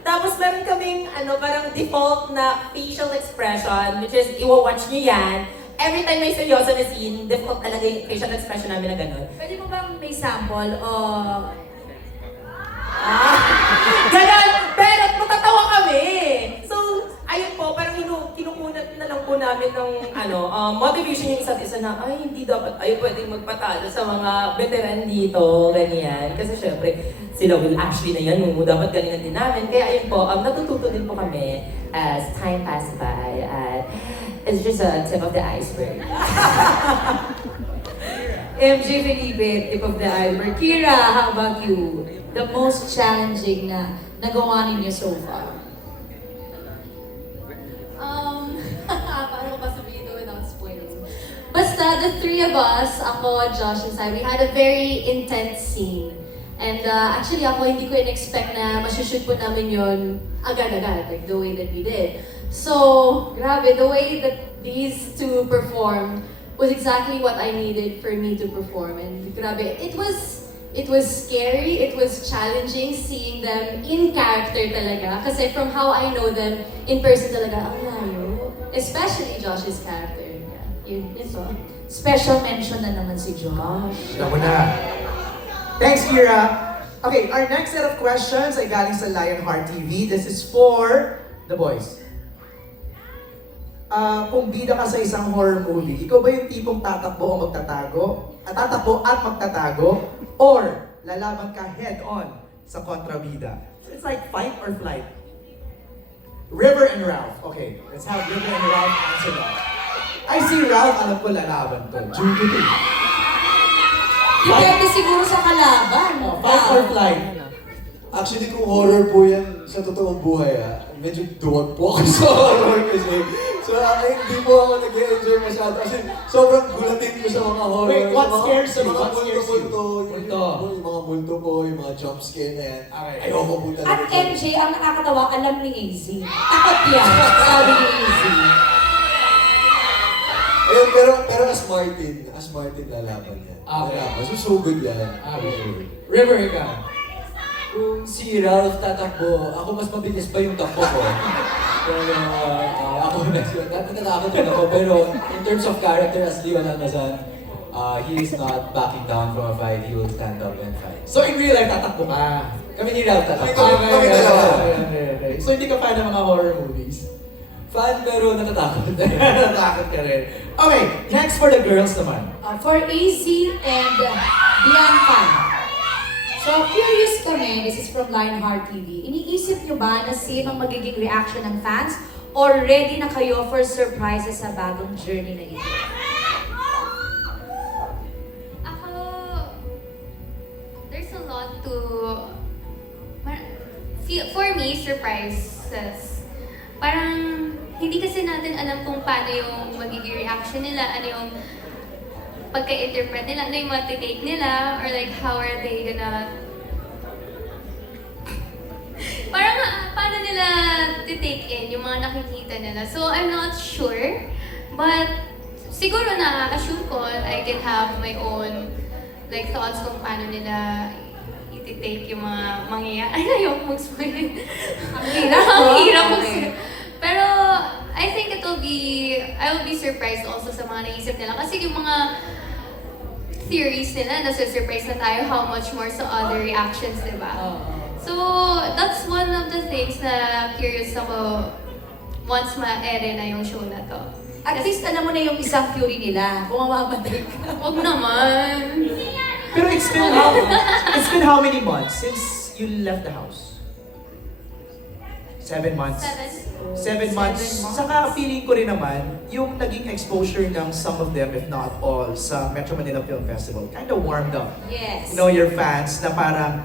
Tapos meron kaming parang default na facial expression, which is iwa-watch nyo yan. Every time may seryoso na scene, default talaga yung facial expression namin na gano'n. Pwede mo bang may sample o... Ganon! Pero matatawa kami! So, ayun po, parang kinukunat na lang po namin ng motivation yung isa't isa na, ay, hindi dapat pwedeng magpatalo sa mga veteran dito, ganyan. Kasi syempre, sila Will Ashley na yan, dapat galingan din namin. Kaya ayun po, natututo din po kami as time passed by. At it's just a tip of the iceberg. MJ Felipe, tip of the iceberg. Kira, how about you? The most challenging na nagawa ninyo so far? Paano ko ba sabihin ito without spoiling? Basta, the three of us, ako, Josh, and Sai, we had a very intense scene. And actually, ako hindi ko in-expect na masushoot po namin yun agad-agad, like the way that we did. So, grabe, the way that these two performed was exactly what I needed for me to perform. And grabe, it was scary, it was challenging seeing them in character talaga. Kasi from how I know them in person talaga, ang layo. Especially Josh's character. Yun po. Special mention na naman si Josh. Alam mo na. Thanks, Kira. Okay, our next set of questions ay galing sa Lionheart TV. This is for the boys. Kung bida ka sa isang horror movie, ikaw ba yung tipong tatakbo o magtatago? Tatakbo at magtatago? Or lalaban ka head-on sa kontrabida? So it's like fight or flight. River and Ralph. Okay, let's have River and Ralph answer that. I see Ralph, alam ko lalaban to. Due to this. Depende siguro sa kalaban. Fight or flight? Actually, kung horror po yan sa totoong buhay, medyo duwag po ako sa horror kasi. So, hindi po ako nag-enjoy masyado kasi sobrang gulatin ko sa mga horror. Wait, what sa mga, scares sa you? mga What scares you? multo, yung mga multo po, yung mga jump scare na yan. Okay. Ayoko po talaga. At MJ, ang nakakatawa, alam ni AZ. Takot yan, sabi ni AZ. Ayun, pero as Martin lalaban yan. Lalaban. Susugod yan. River, ikaw. Kung si Ralph tatakbo, ako mas mabilis pa yung takbo ko. Pero ako natatakot rin ako. Pero in terms of character, as Leon Almazan, he is not backing down from a fight. He will stand up and fight. So in real life, tatakbo ka? Kami ni Ralph tatakbo. Kami dalawa. Okay. So hindi ka fan ng mga horror movies? Fan pero natatakot. Natatakot ka rin. Okay, next for the girls naman. For AZ and Bianca. So, curious kami, this is from Lionheart TV. Iniisip nyo ba na same ang magiging reaction ng fans? Or ready na kayo for surprises sa bagong journey na ito? Ako, there's a lot to, for me, surprises. Parang, hindi kasi natin alam kung paano yung magiging reaction nila, ano yung pagka-interpret nila, ano yung matitake nila, or like, how are they gonna... Parang, paano nila titake in yung mga nakikita nila. So, I'm not sure, but siguro na-assume ko, I can have my own like thoughts kung paano nila i-take yung mga mangyayari. Ayaw mag-spoil. Ang hirap, Ang no? hirap Okay. mag-spoil. Pero, I think I will be surprised also sa mga naisip nila. Kasi yung mga theories nila, nasa-surprise na tayo how much more sa other reactions, di ba? So, that's one of the things na curious ako once ma-ere na yung show na to. At least alam mo na yung isang theory nila, kung mamamatay ka. Huwag naman. Pero it's been how many months since you left the house? 7 months. 7 months. Saka feeling ko rin naman, yung naging exposure ng some of them, if not all, sa Metro Manila Film Festival, kind of warmed up. Yes. You know, your fans na parang,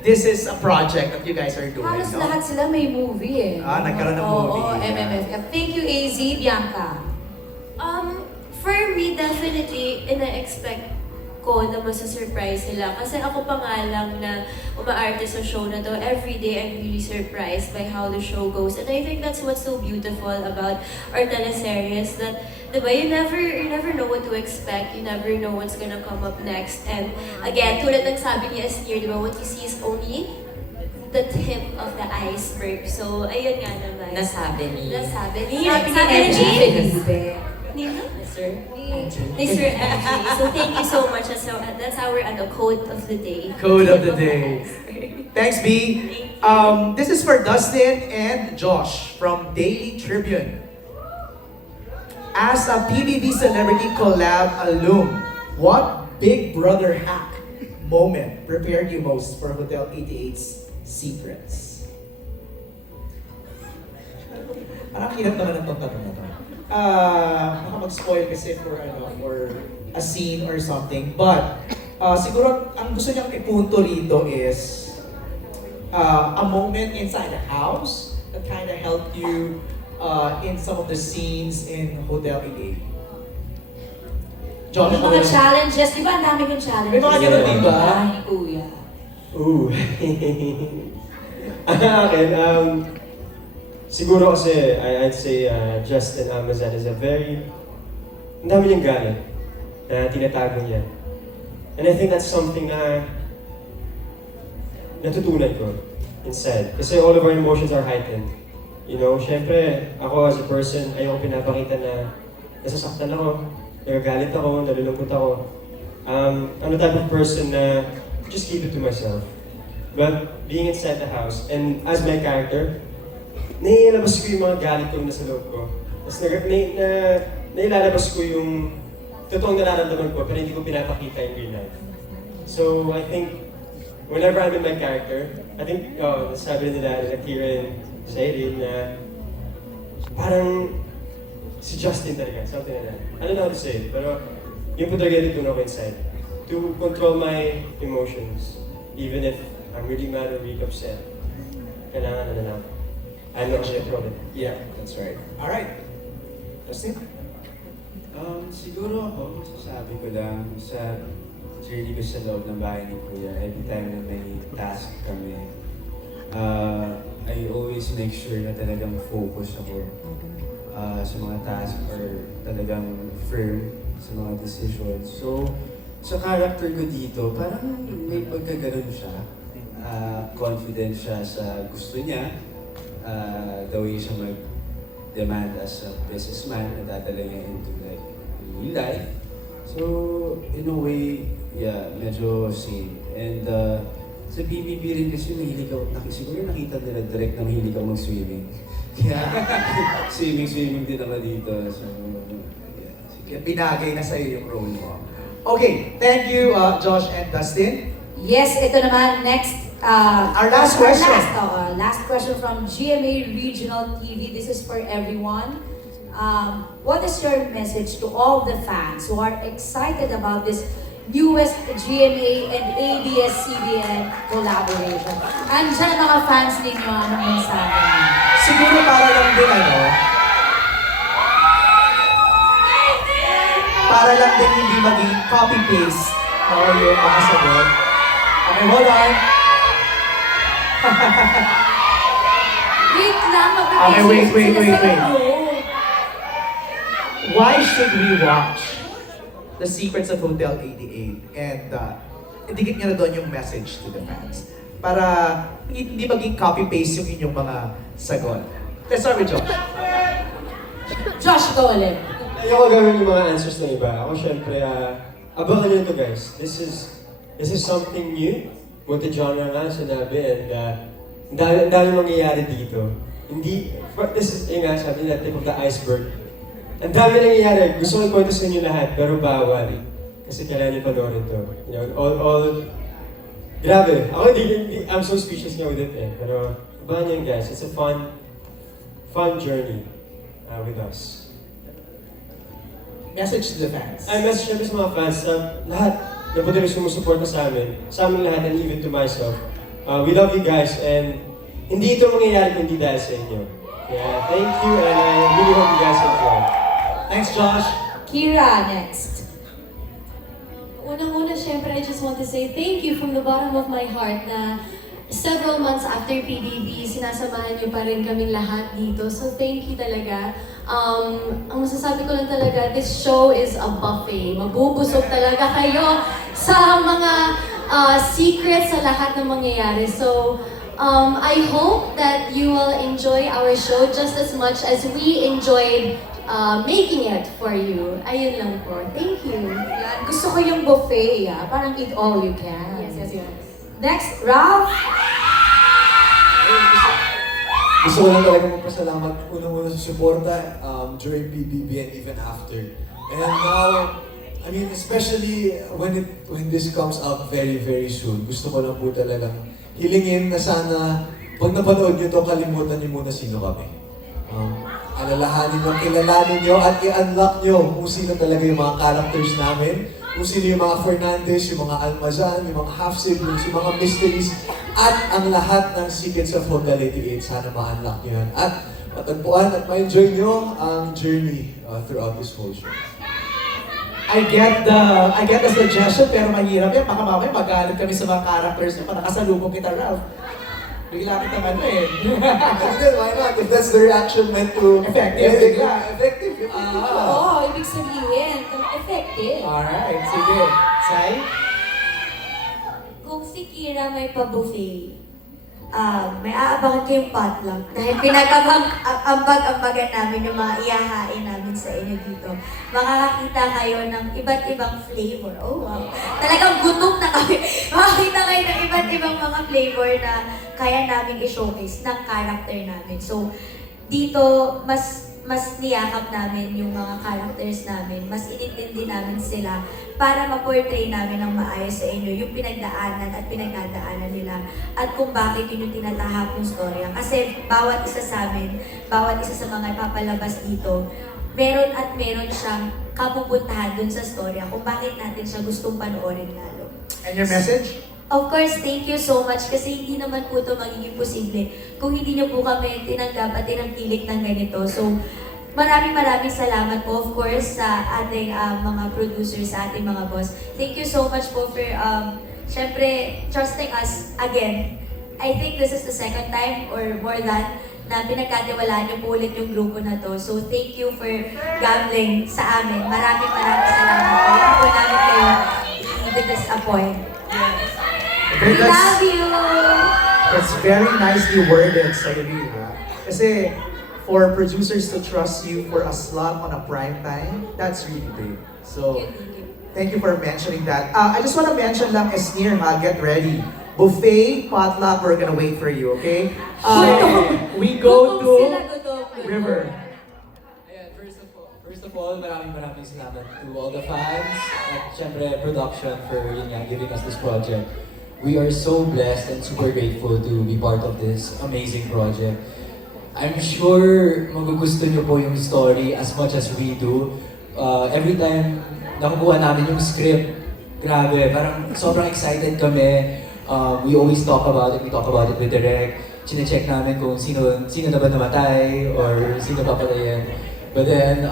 this is a project that you guys are doing, Halos no? lahat sila may movie eh. Nagkaroon ng movie. Oo, MMFF. Thank you, AZ, Bianca. For me, definitely, ina-expect ko na masa-surprise sila. Kasi ako pa nga lang na umaarte sa show na to, every day I'm really surprised by how the show goes. And I think that's what's so beautiful about our teleseries, that, diba, you never know what to expect, you never know what's gonna come up next. And again, tulad ng sabi ni Asnir, diba, what you see is only the tip of the iceberg. So, ayun nga naman. Nasabi ni... Nasabi ni MJ Felipe. Nino? Mr. MJ. So thank you so much. That's our quote of the day. Code of the day. Thanks, B. This is for Dustin and Josh from Daily Tribune. As a PBB Celebrity Collab alum, what Big Brother hack moment prepared you most for Hotel 88's secrets? Parang hirap naman ang tanong na to. baka mag-spoil kasi for a scene or something. But siguro ang gusto niyang ipunto rito is a moment inside the house that kind of helped you in some of the scenes in Hotel 88. John, Yung mga challenges, di ba ang dami kong challenges? May mga ganun, di ba? Ay, kuya. Ooh. Akin, siguro kasi, I'd say Justin Amazan is a very, ang dami niyang galit na tinatago niya. And I think that's something na natutunan ko inside. Kasi all of our emotions are heightened. You know, syempre, ako as a person, ayoko pinapakita na nasasaktan ako, nagagalit ako, nalulungkot ako. I'm the type of person na just keep it to myself. But being inside the house, and as my character, nailalabas ko yung mga galit ko na sa loob ko. Tapos nailalabas ko yung totoong nararamdaman ko, pero hindi ko pinapakita in real life. So I think, whenever I'm in my character, I think, sabi nila, Kira and Shailene, na parang si Justin talaga, something like that. I don't know how to say it, pero yun po talaga yung tunog inside. To control my emotions, even if I'm really mad or really upset. Kailangan na lang. I know how to control it. Yeah, that's right. Alright. Justin? Siguro ako, masasabi ko lang sa journey ko sa loob ng bahay ni Kuya, every time na may task kami, I always make sure na talagang focus ako sa mga task or talagang firm sa mga decisions. So, sa character ko dito, parang may pagkaganon siya. Confident siya sa gusto niya, the way siya mag-demand as a businessman na dadala niya into like real life. So, in a way, yeah, medyo same. And sa PBB rin kasi mahilig ako, siguro nakita nila direct na mahilig ako mag-swimming. Kaya, swimming din ako dito. So, yeah. Sige, binagay na sa'yo yung role mo. Okay, thank you, Josh and Dustin. Yes, ito naman, next. Our last question. Last question from GMA Regional TV. This is for everyone. What is your message to all the fans who are excited about this newest GMA and ABS-CBN collaboration? Andiyan mga fans ninyo, anong mensahe niyo? Siguro para lang din para lang din hindi maging copy-paste yung mga sagot. Okay, hold on. Wait lang, Okay, wait. Why should we watch The Secrets of Hotel 88? And idikit nyo na doon yung message to the fans. Para hindi maging copy-paste yung inyong mga sagot. Let's start with Josh. Josh, go ulit. Ayoko gawin yung mga answers ng iba. Ako syempre, abangan nyo ito guys. This is something new. Buti genre nga sinabi and ang dami mangyayari dito. This is, nga sabi nila, tip of the iceberg. Ang dami nangyayari. Gusto ko ikwento sa inyo lahat, pero bawal. Kasi kailangan nyo panoorin to. You know, grabe. Ako I'm so speechless nga with it eh. Pero abangan nyo yun guys. It's a fun journey with us. Message to the fans. Ay, message namin sa mga fans na lahat na patuloy sumusuporta sa amin lahat and even to myself. We love you guys and hindi ito mangyayari kung hindi dahil sa inyo. Yeah, thank you and I really hope you guys enjoy. Thanks, Josh. Kira, next. Unang-una, syempre, I just want to say thank you from the bottom of my heart na several months after PBB, sinasamahan niyo pa rin kaming lahat dito. So thank you talaga. Ang masasabi ko lang talaga, this show is a buffet. Mabubusog talaga kayo sa mga secrets sa lahat ng mangyayari. So I hope that you will enjoy our show just as much as we enjoyed making it for you. Ayun lang po. Thank you. Yan. Gusto ko yung buffet, parang eat all you can. Yes. Next, Ralph. Gusto ko lang talaga magpasalamat unang-una sa suporta during PBB and even after. And now, I mean, especially when this comes up very, very soon, gusto ko lang po talagang hilingin na sana pag napanood nyo to, kalimutan nyo muna sino kami. alalahanin nyo, kilalanin nyo, at i-unlock nyo kung sino talaga yung mga characters namin. Kung sino yung mga Fernandez, yung mga Almazan, yung mga half-siblings, yung mga mysteries, at ang lahat ng secrets of Hotel 88. Sana ma-unlock nyo yan. At matagpuan at ma-enjoy nyo ang journey throughout this whole show. I get the suggestion, pero mahirap yan. Baka mamaya magalit kami sa mga characters niya. Nakasalubong kita, Ralph. Bigla kita eh. And then, why not? If that's the reaction meant to... Effective, bigla. Effective. Oo, ibig sabihin, effective. Alright, sige. Sai? Kung si Kira may pa-buffet, may aabangan kayong potluck dahil pinag-ambagan namin yung mga iyahain namin sa inyo dito. Makakakita kayo ng iba't ibang flavor. Oh, wow. Talagang gutom na kami. Makakita kayo ng iba't ibang mga flavor na kaya namin i-showcase ng character namin. So, dito, mas niyakap namin yung mga characters namin, mas inintindi namin sila para ma-portray namin ng maayos sa inyo yung pinagdaanan at pinagdadaanan nila at kung bakit yun yung tinatahak ng storya. Kasi bawat isa sa amin, bawat isa sa mga ipapalabas dito, meron at meron siyang kapupuntahan dun sa storya kung bakit natin siya gustong panoorin lalo. And your message? Of course, thank you so much kasi hindi naman po ito magiging posible kung hindi niyo po kami tinanggap at tinangkilik ng ganito. So, maraming salamat po, of course, sa ating mga producers, sa ating mga boss. Thank you so much po for, syempre, trusting us again. I think this is the second time or more than na pinagkatiwalaan niyo po ulit yung grupo na to. So, thank you for gambling sa amin. Maraming salamat po. Hindi po namin kayo i-disappoint. Yes. We love you! It's very nicely worded, Sairi, ha? Kasi, for producers to trust you for a slot on a prime time, that's really big. So, thank you for mentioning that. I just want to mention lang, Esnir, ha? Get ready. Buffet, potluck, we're gonna wait for you, okay? We go to River. Ayan, first of all, maraming salamat to all the fans at syempre production for yun nga, giving us this project. We are so blessed and super grateful to be part of this amazing project. I'm sure magugusto niyo po yung story as much as we do. Every time nakukuha namin yung script, grabe, parang sobrang excited kami. We always talk about it, we talk about it with Direk. Chine-check namin kung sino na ba namatay or sino pa patayin. But then,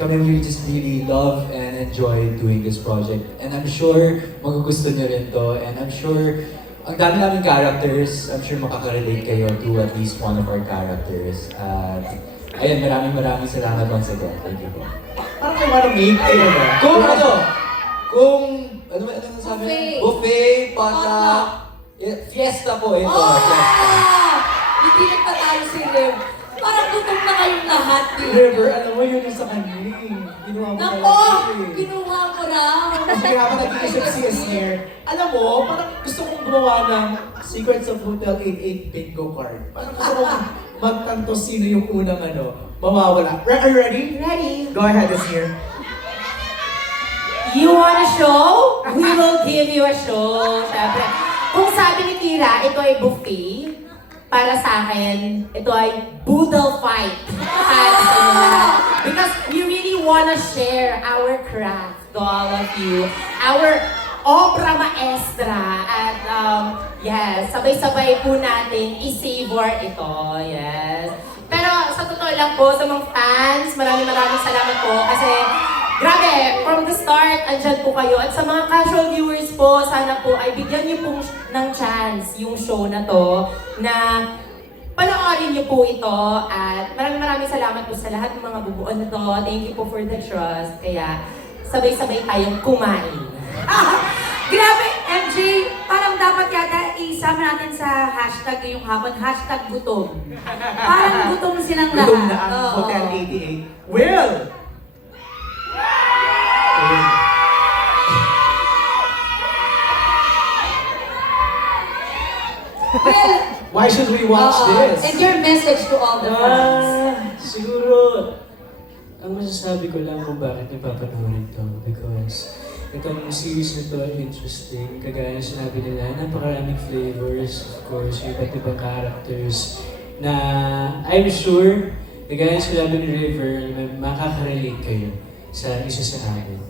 we just really love and enjoy doing this project. And I'm sure magugusto niyo rin to. And I'm sure ang dami naming characters, I'm sure makaka-relate kayo to at least one of our characters. At ayun, maraming salamat once again. Thank you po. Parang may wanna meet kayo ba? Kung sabi? Buffet, potluck, fiesta po ito. Fiesta. Hindi nagpatalo si Rev. Parang gutom na kayong lahat. River, alam mo yun yung sa kanya. Ginawa mo Nako! talaga. Ginawa mo raw. Kasi habang nag-iisip si Esnir, alam mo, parang gusto kong gumawa ng Secrets of Hotel 88 bingo card. Parang gusto kong magtanto sino yung unang mawawala. Are you ready? Ready? Go ahead, Esnir. You want a show? We will give you a show. Siyempre, kung sabi ni Kira, ito ay buffet. Para sa akin, ito ay boodle fight. Para sa inyo lahat. Because we really wanna share our craft to all of you. Our obra maestra. At yes, sabay-sabay po natin i-savor ito. Yes. Pero sa totoo lang po, sa mga fans, maraming salamat po. Kasi grabe, from the start, andyan po kayo. At sa mga casual viewers po, sana po ay bigyan niyo po ng chance yung show na to na panoorin niyo po ito. At maraming salamat po sa lahat ng mga bubuo na to. Thank you po for the trust. Kaya sabay-sabay tayong kumain. Grabe, MJ, parang dapat yata isama natin sa hashtag ngayong hapon, hashtag gutom. Parang gutom silang lahat. Gutom na ang Oo. Hotel 88. Will! Well, Why should we watch this? and your message to all the fans. Siguro, ang masasabi ko lang kung bakit napapanoorin to. Because itong series na to ay interesting. Kagaya sinabi nila, napakaraming flavors, of course, yung iba't ibang characters na I'm sure Nagaya sinabi ni River, makaka-relate kayo sa isa sa amin.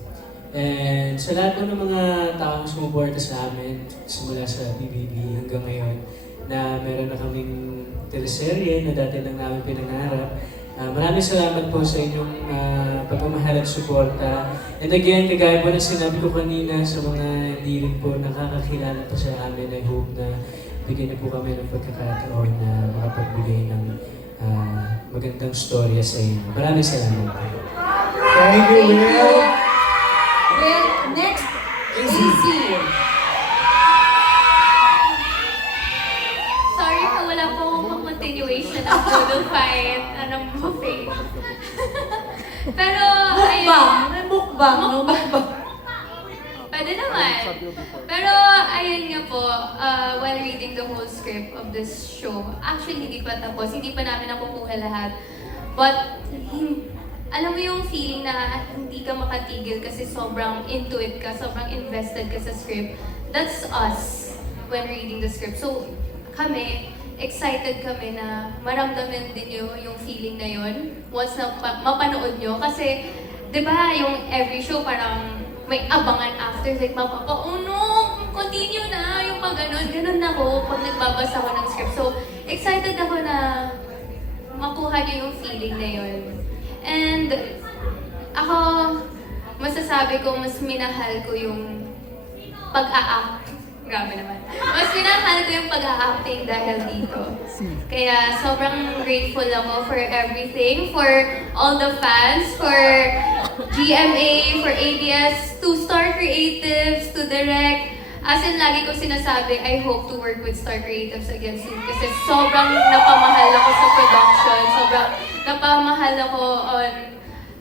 And sa lahat po ng mga taong sumuporta sa amin, simula sa PBB hanggang ngayon, na meron na kaming teleserye na dati lang namin pinangarap. Maraming salamat po sa inyong pagmamahal at suporta. And again, kagaya po na sinabi ko kanina sa mga hindi rin po nakakakilala pa sa amin, I hope na bigyan niyo po kami ng pagkakataon na makapagbigay ng magandang storya sa inyo. Maraming salamat po. Thank you, Will. Well, next, Easy. Sorry na wala po akong continuation ng Doodle Fight. Anong buffet. Pero, ayun. Mukbang. Pwede naman. Pero, ayun nga po, while reading the whole script of this show, actually hindi pa tapos, hindi pa namin nakukuha lahat. But, alam mo yung feeling na hindi ka makatigil kasi sobrang into it ka, sobrang invested ka sa script. That's us when reading the script. So, kami, excited kami na maramdaman din nyo yung feeling na yun once na mapanood nyo. Kasi, di ba, yung every show parang may abangan after, like oh no, continue na, yung pag ganun ako pag nagbabasa ko ng script. So, excited ako na makuha nyo yung feeling na yun. And ako, masasabi ko, mas minahal ko yung pag-a-act. Grabe naman. Mas minahal ko yung pag-a-acting dahil dito. Kaya sobrang grateful ako for everything, for all the fans, for GMA, for ABS, to Star Creatives, to Direct. As in, lagi ko sinasabi, I hope to work with Star Creatives again soon kasi sobrang napamahal ako sa production, sobrang napamahal ako on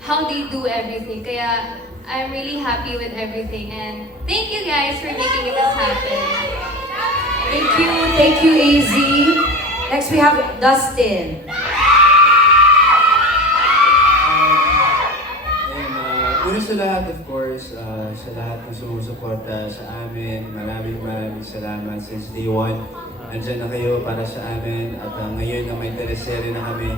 how they do everything. Kaya, I'm really happy with everything and thank you guys for making this happen. Thank you, AZ. Next, we have Dustin. Una sa lahat, of course, sa lahat ng sumusuporta sa amin, maraming salamat since day one. Andyan na kayo para sa amin at ngayon na may teleserye na kami,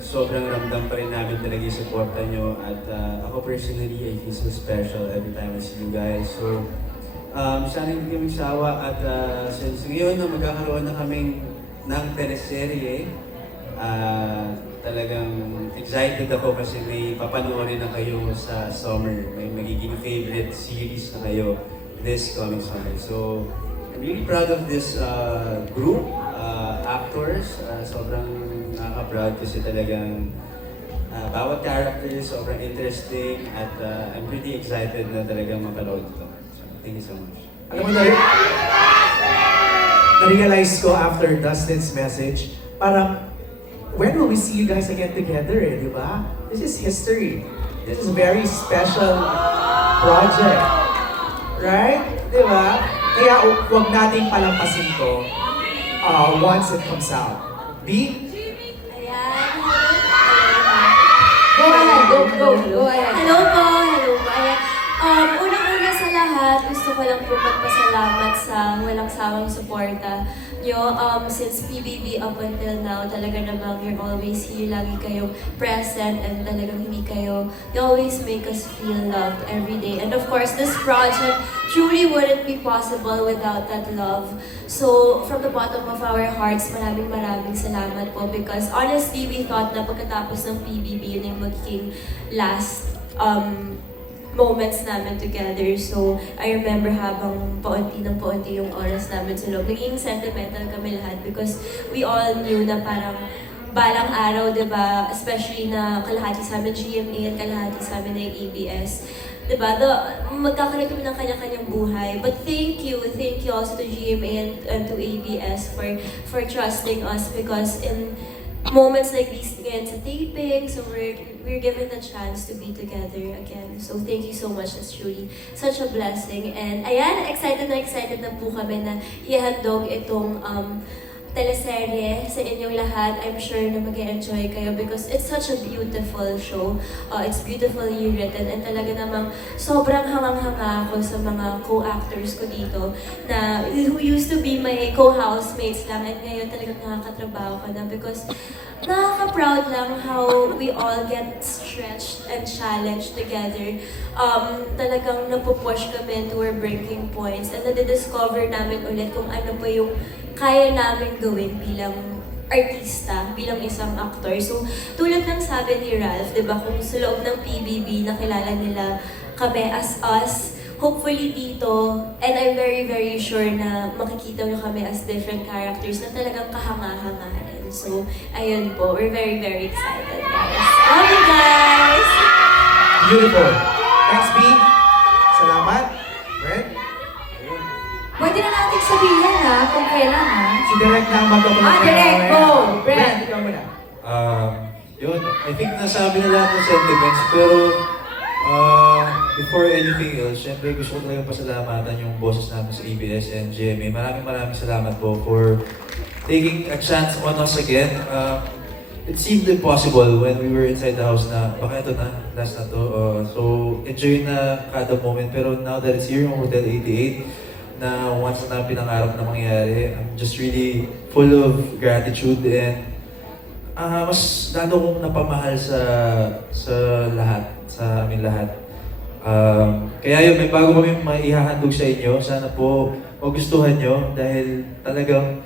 sobrang ramdam pa rin namin talaga yung suporta nyo at ako personally, I feel so special every time I see you guys. So, sana hindi kami sawa at since ngayon na magkakaroon na kaming ng teleserye, talagang excited ako kasi may papanoorin na kayo sa summer. May magiging favorite series na kayo this coming summer. So, I'm really proud of this group, actors. Sobrang nakaka-proud kasi talagang bawat character sobrang interesting at I'm pretty excited na talagang mapanood ito. So, thank you so much. Alam mo, na-realize ko after Dustin's message, parang, when will we see you guys again together, di ba? This is history. This is a very special project. Right? Di ba? Kaya huwag nating palampasin to once it comes out. B? Go ahead. Hello po. Ayan. Unang-una sa lahat, gusto ko lang po magpasalamat sa walang sawang suporta nyo. Since PBB up until now, talaga namang you're always here, lagi kayong present, and talagang hindi kayo, you always make us feel loved every day. And of course, this project truly wouldn't be possible without that love. So, from the bottom of our hearts, maraming salamat po because honestly, we thought na pagkatapos ng PBB, yun yung magiging last moments namin together. So, I remember habang paunti yung oras namin sa loob. Naging sentimental kami lahat because we all knew na parang balang araw, diba? Especially na kalahati sa amin GMA at kalahati sa amin na yung ABS. Diba? Magkakaroon kami ng kanya-kanyang buhay. But thank you also to GMA and to ABS for trusting us because in moments like these again sa taping, so we're given the chance to be together again. So thank you so much. That's truly such a blessing. And ayan, excited na po kami na ihandog itong teleserye sa inyong lahat. I'm sure na mag-enjoy kayo because it's such a beautiful show. It's beautifully written and talaga namang sobrang hangang-hanga ako sa mga co-actors ko dito na who used to be my co-housemates lang and ngayon talagang nakakatrabaho ka na because nakaka-proud lang how we all get stretched and challenged together. Talagang napupush kami to our breaking points and nadidiscover namin ulit kung ano pa yung kaya namin gawin bilang artista, bilang isang actor. So, tulad ng sabi ni Ralph, di ba, kung sa loob ng PBB, nakilala nila kami as us, hopefully dito, and I'm very, very sure na makikita nyo kami as different characters na talagang kahanga-hanga rin. So, ayun po, we're very, very excited, guys. Love you guys! Beautiful. Thanks, B. Salamat. Brent? Pwede na natin sabihin kung kailan Si Direk na ang magpapalit. Direk, go! Brent, ikaw muna. Yun, I think nasabi na lahat ng sentiments, pero before anything else, syempre gusto ko talagang pasalamatan yung bosses namin sa ABS and GMA. Maraming salamat po for taking a chance on us again. It seemed impossible when we were inside the house na baka ito na, last na to. So, enjoy na kada moment. Pero now that it's here, yung Hotel 88, na once na pinangarap na mangyari, I'm just really full of gratitude and mas lalo kong napamahal sa lahat, sa amin lahat. Kaya yun, may bago kami maihahandog sa inyo. Sana po magustuhan nyo dahil talagang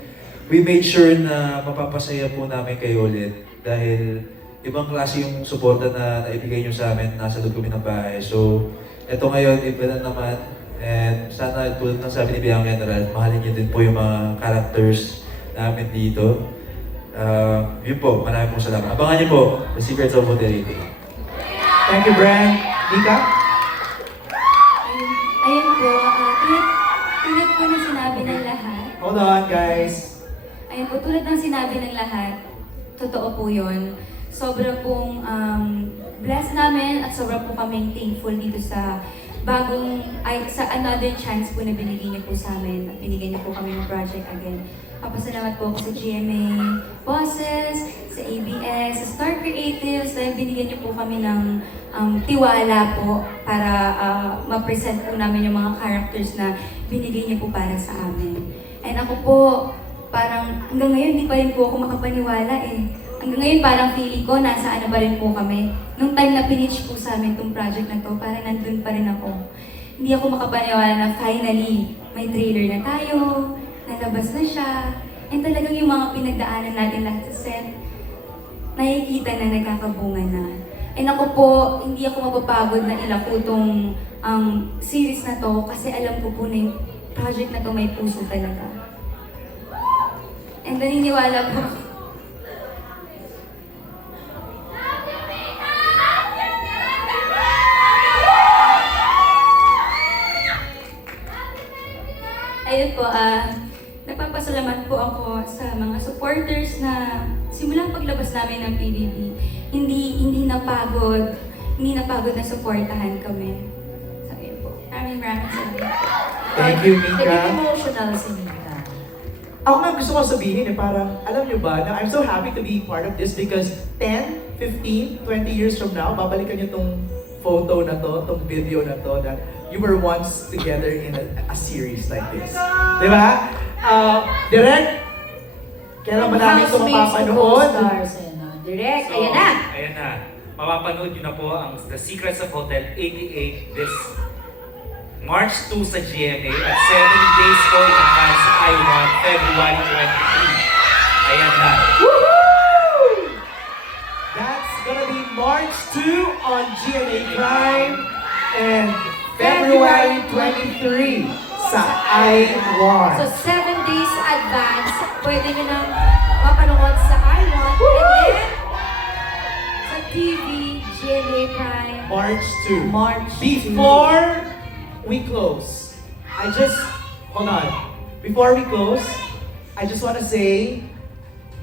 we made sure na mapapasaya po namin kayo ulit. Dahil ibang klase yung suporta na naibigay nyo sa amin, nasa loob kami ng bahay. So, eto ngayon, iba na naman. And sana tulad ng sabi ni Bianca General, mahalin niyo din po yung mga characters namin dito. Yun po, maraming pong salamat. Abangan niyo po, The Secrets of Hotel 88. Thank you, Brent. Mika? Ayun po, tulad po ng sinabi ng lahat. Hold on, guys. Ayun po, tulad ng sinabi ng lahat, totoo po yun. Sobra pong blessed namin at sobra po kaming thankful dito sa sa another chance po na binigay niyo po sa amin. Binigay niyo po kami ng project again. Papasalamat po ako sa GMA bosses, sa ABS, sa Star Creatives, dahil binigyan niyo po kami ng tiwala po para ma-present po namin yung mga characters na binigay niyo po para sa amin. And ako po, parang hanggang ngayon hindi pa rin po ako makapaniwala eh. Hanggang ngayon parang feeling ko nasa ano pa rin po kami. Nung time na pinitch po sa amin itong project na to, parang nandun pa rin ako. Hindi ako makapaniwala na finally may trailer na tayo, nalabas na siya, and talagang yung mga pinagdaanan natin lahat sa set, nakikita na nagkakabunga na. And ako po, hindi ako mapapagod na ilako tong series na to kasi alam ko po na yung project na to may puso talaga. And naniniwala po ayun po, nagpapasalamat po ako sa mga supporters na simulang paglabas namin ng PBB, hindi napagod na supportahan kami. So, ayun po. Maraming salamat. Thank you, Mika. Naging emotional si Mika. Ako nga gusto ko sabihin parang, alam nyo ba, na I'm so happy to be part of this because 10, 15, 20 years from now, babalikan nyo tong photo na to, tong video na to, that you were once together in a series like this. Di ba? Direk, kailan ba namin ito mapapanood? Direk, ayan na! Ayan na. Mapapanood nyo na po ang The Secrets of Hotel 88 this March 2 sa GMA at 7 days po in advance sa I1, February 23. Ayan na. Woohoo! That's gonna be March 2 on GMA Prime and February 23 sa I1. So 7 days advance, pwede nyo nang mapanood sa I1 and then sa TV, GMA Prime. March 2. March 2. Before we close, hold on. Before we close, I just want to say,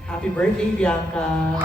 happy birthday, Bianca.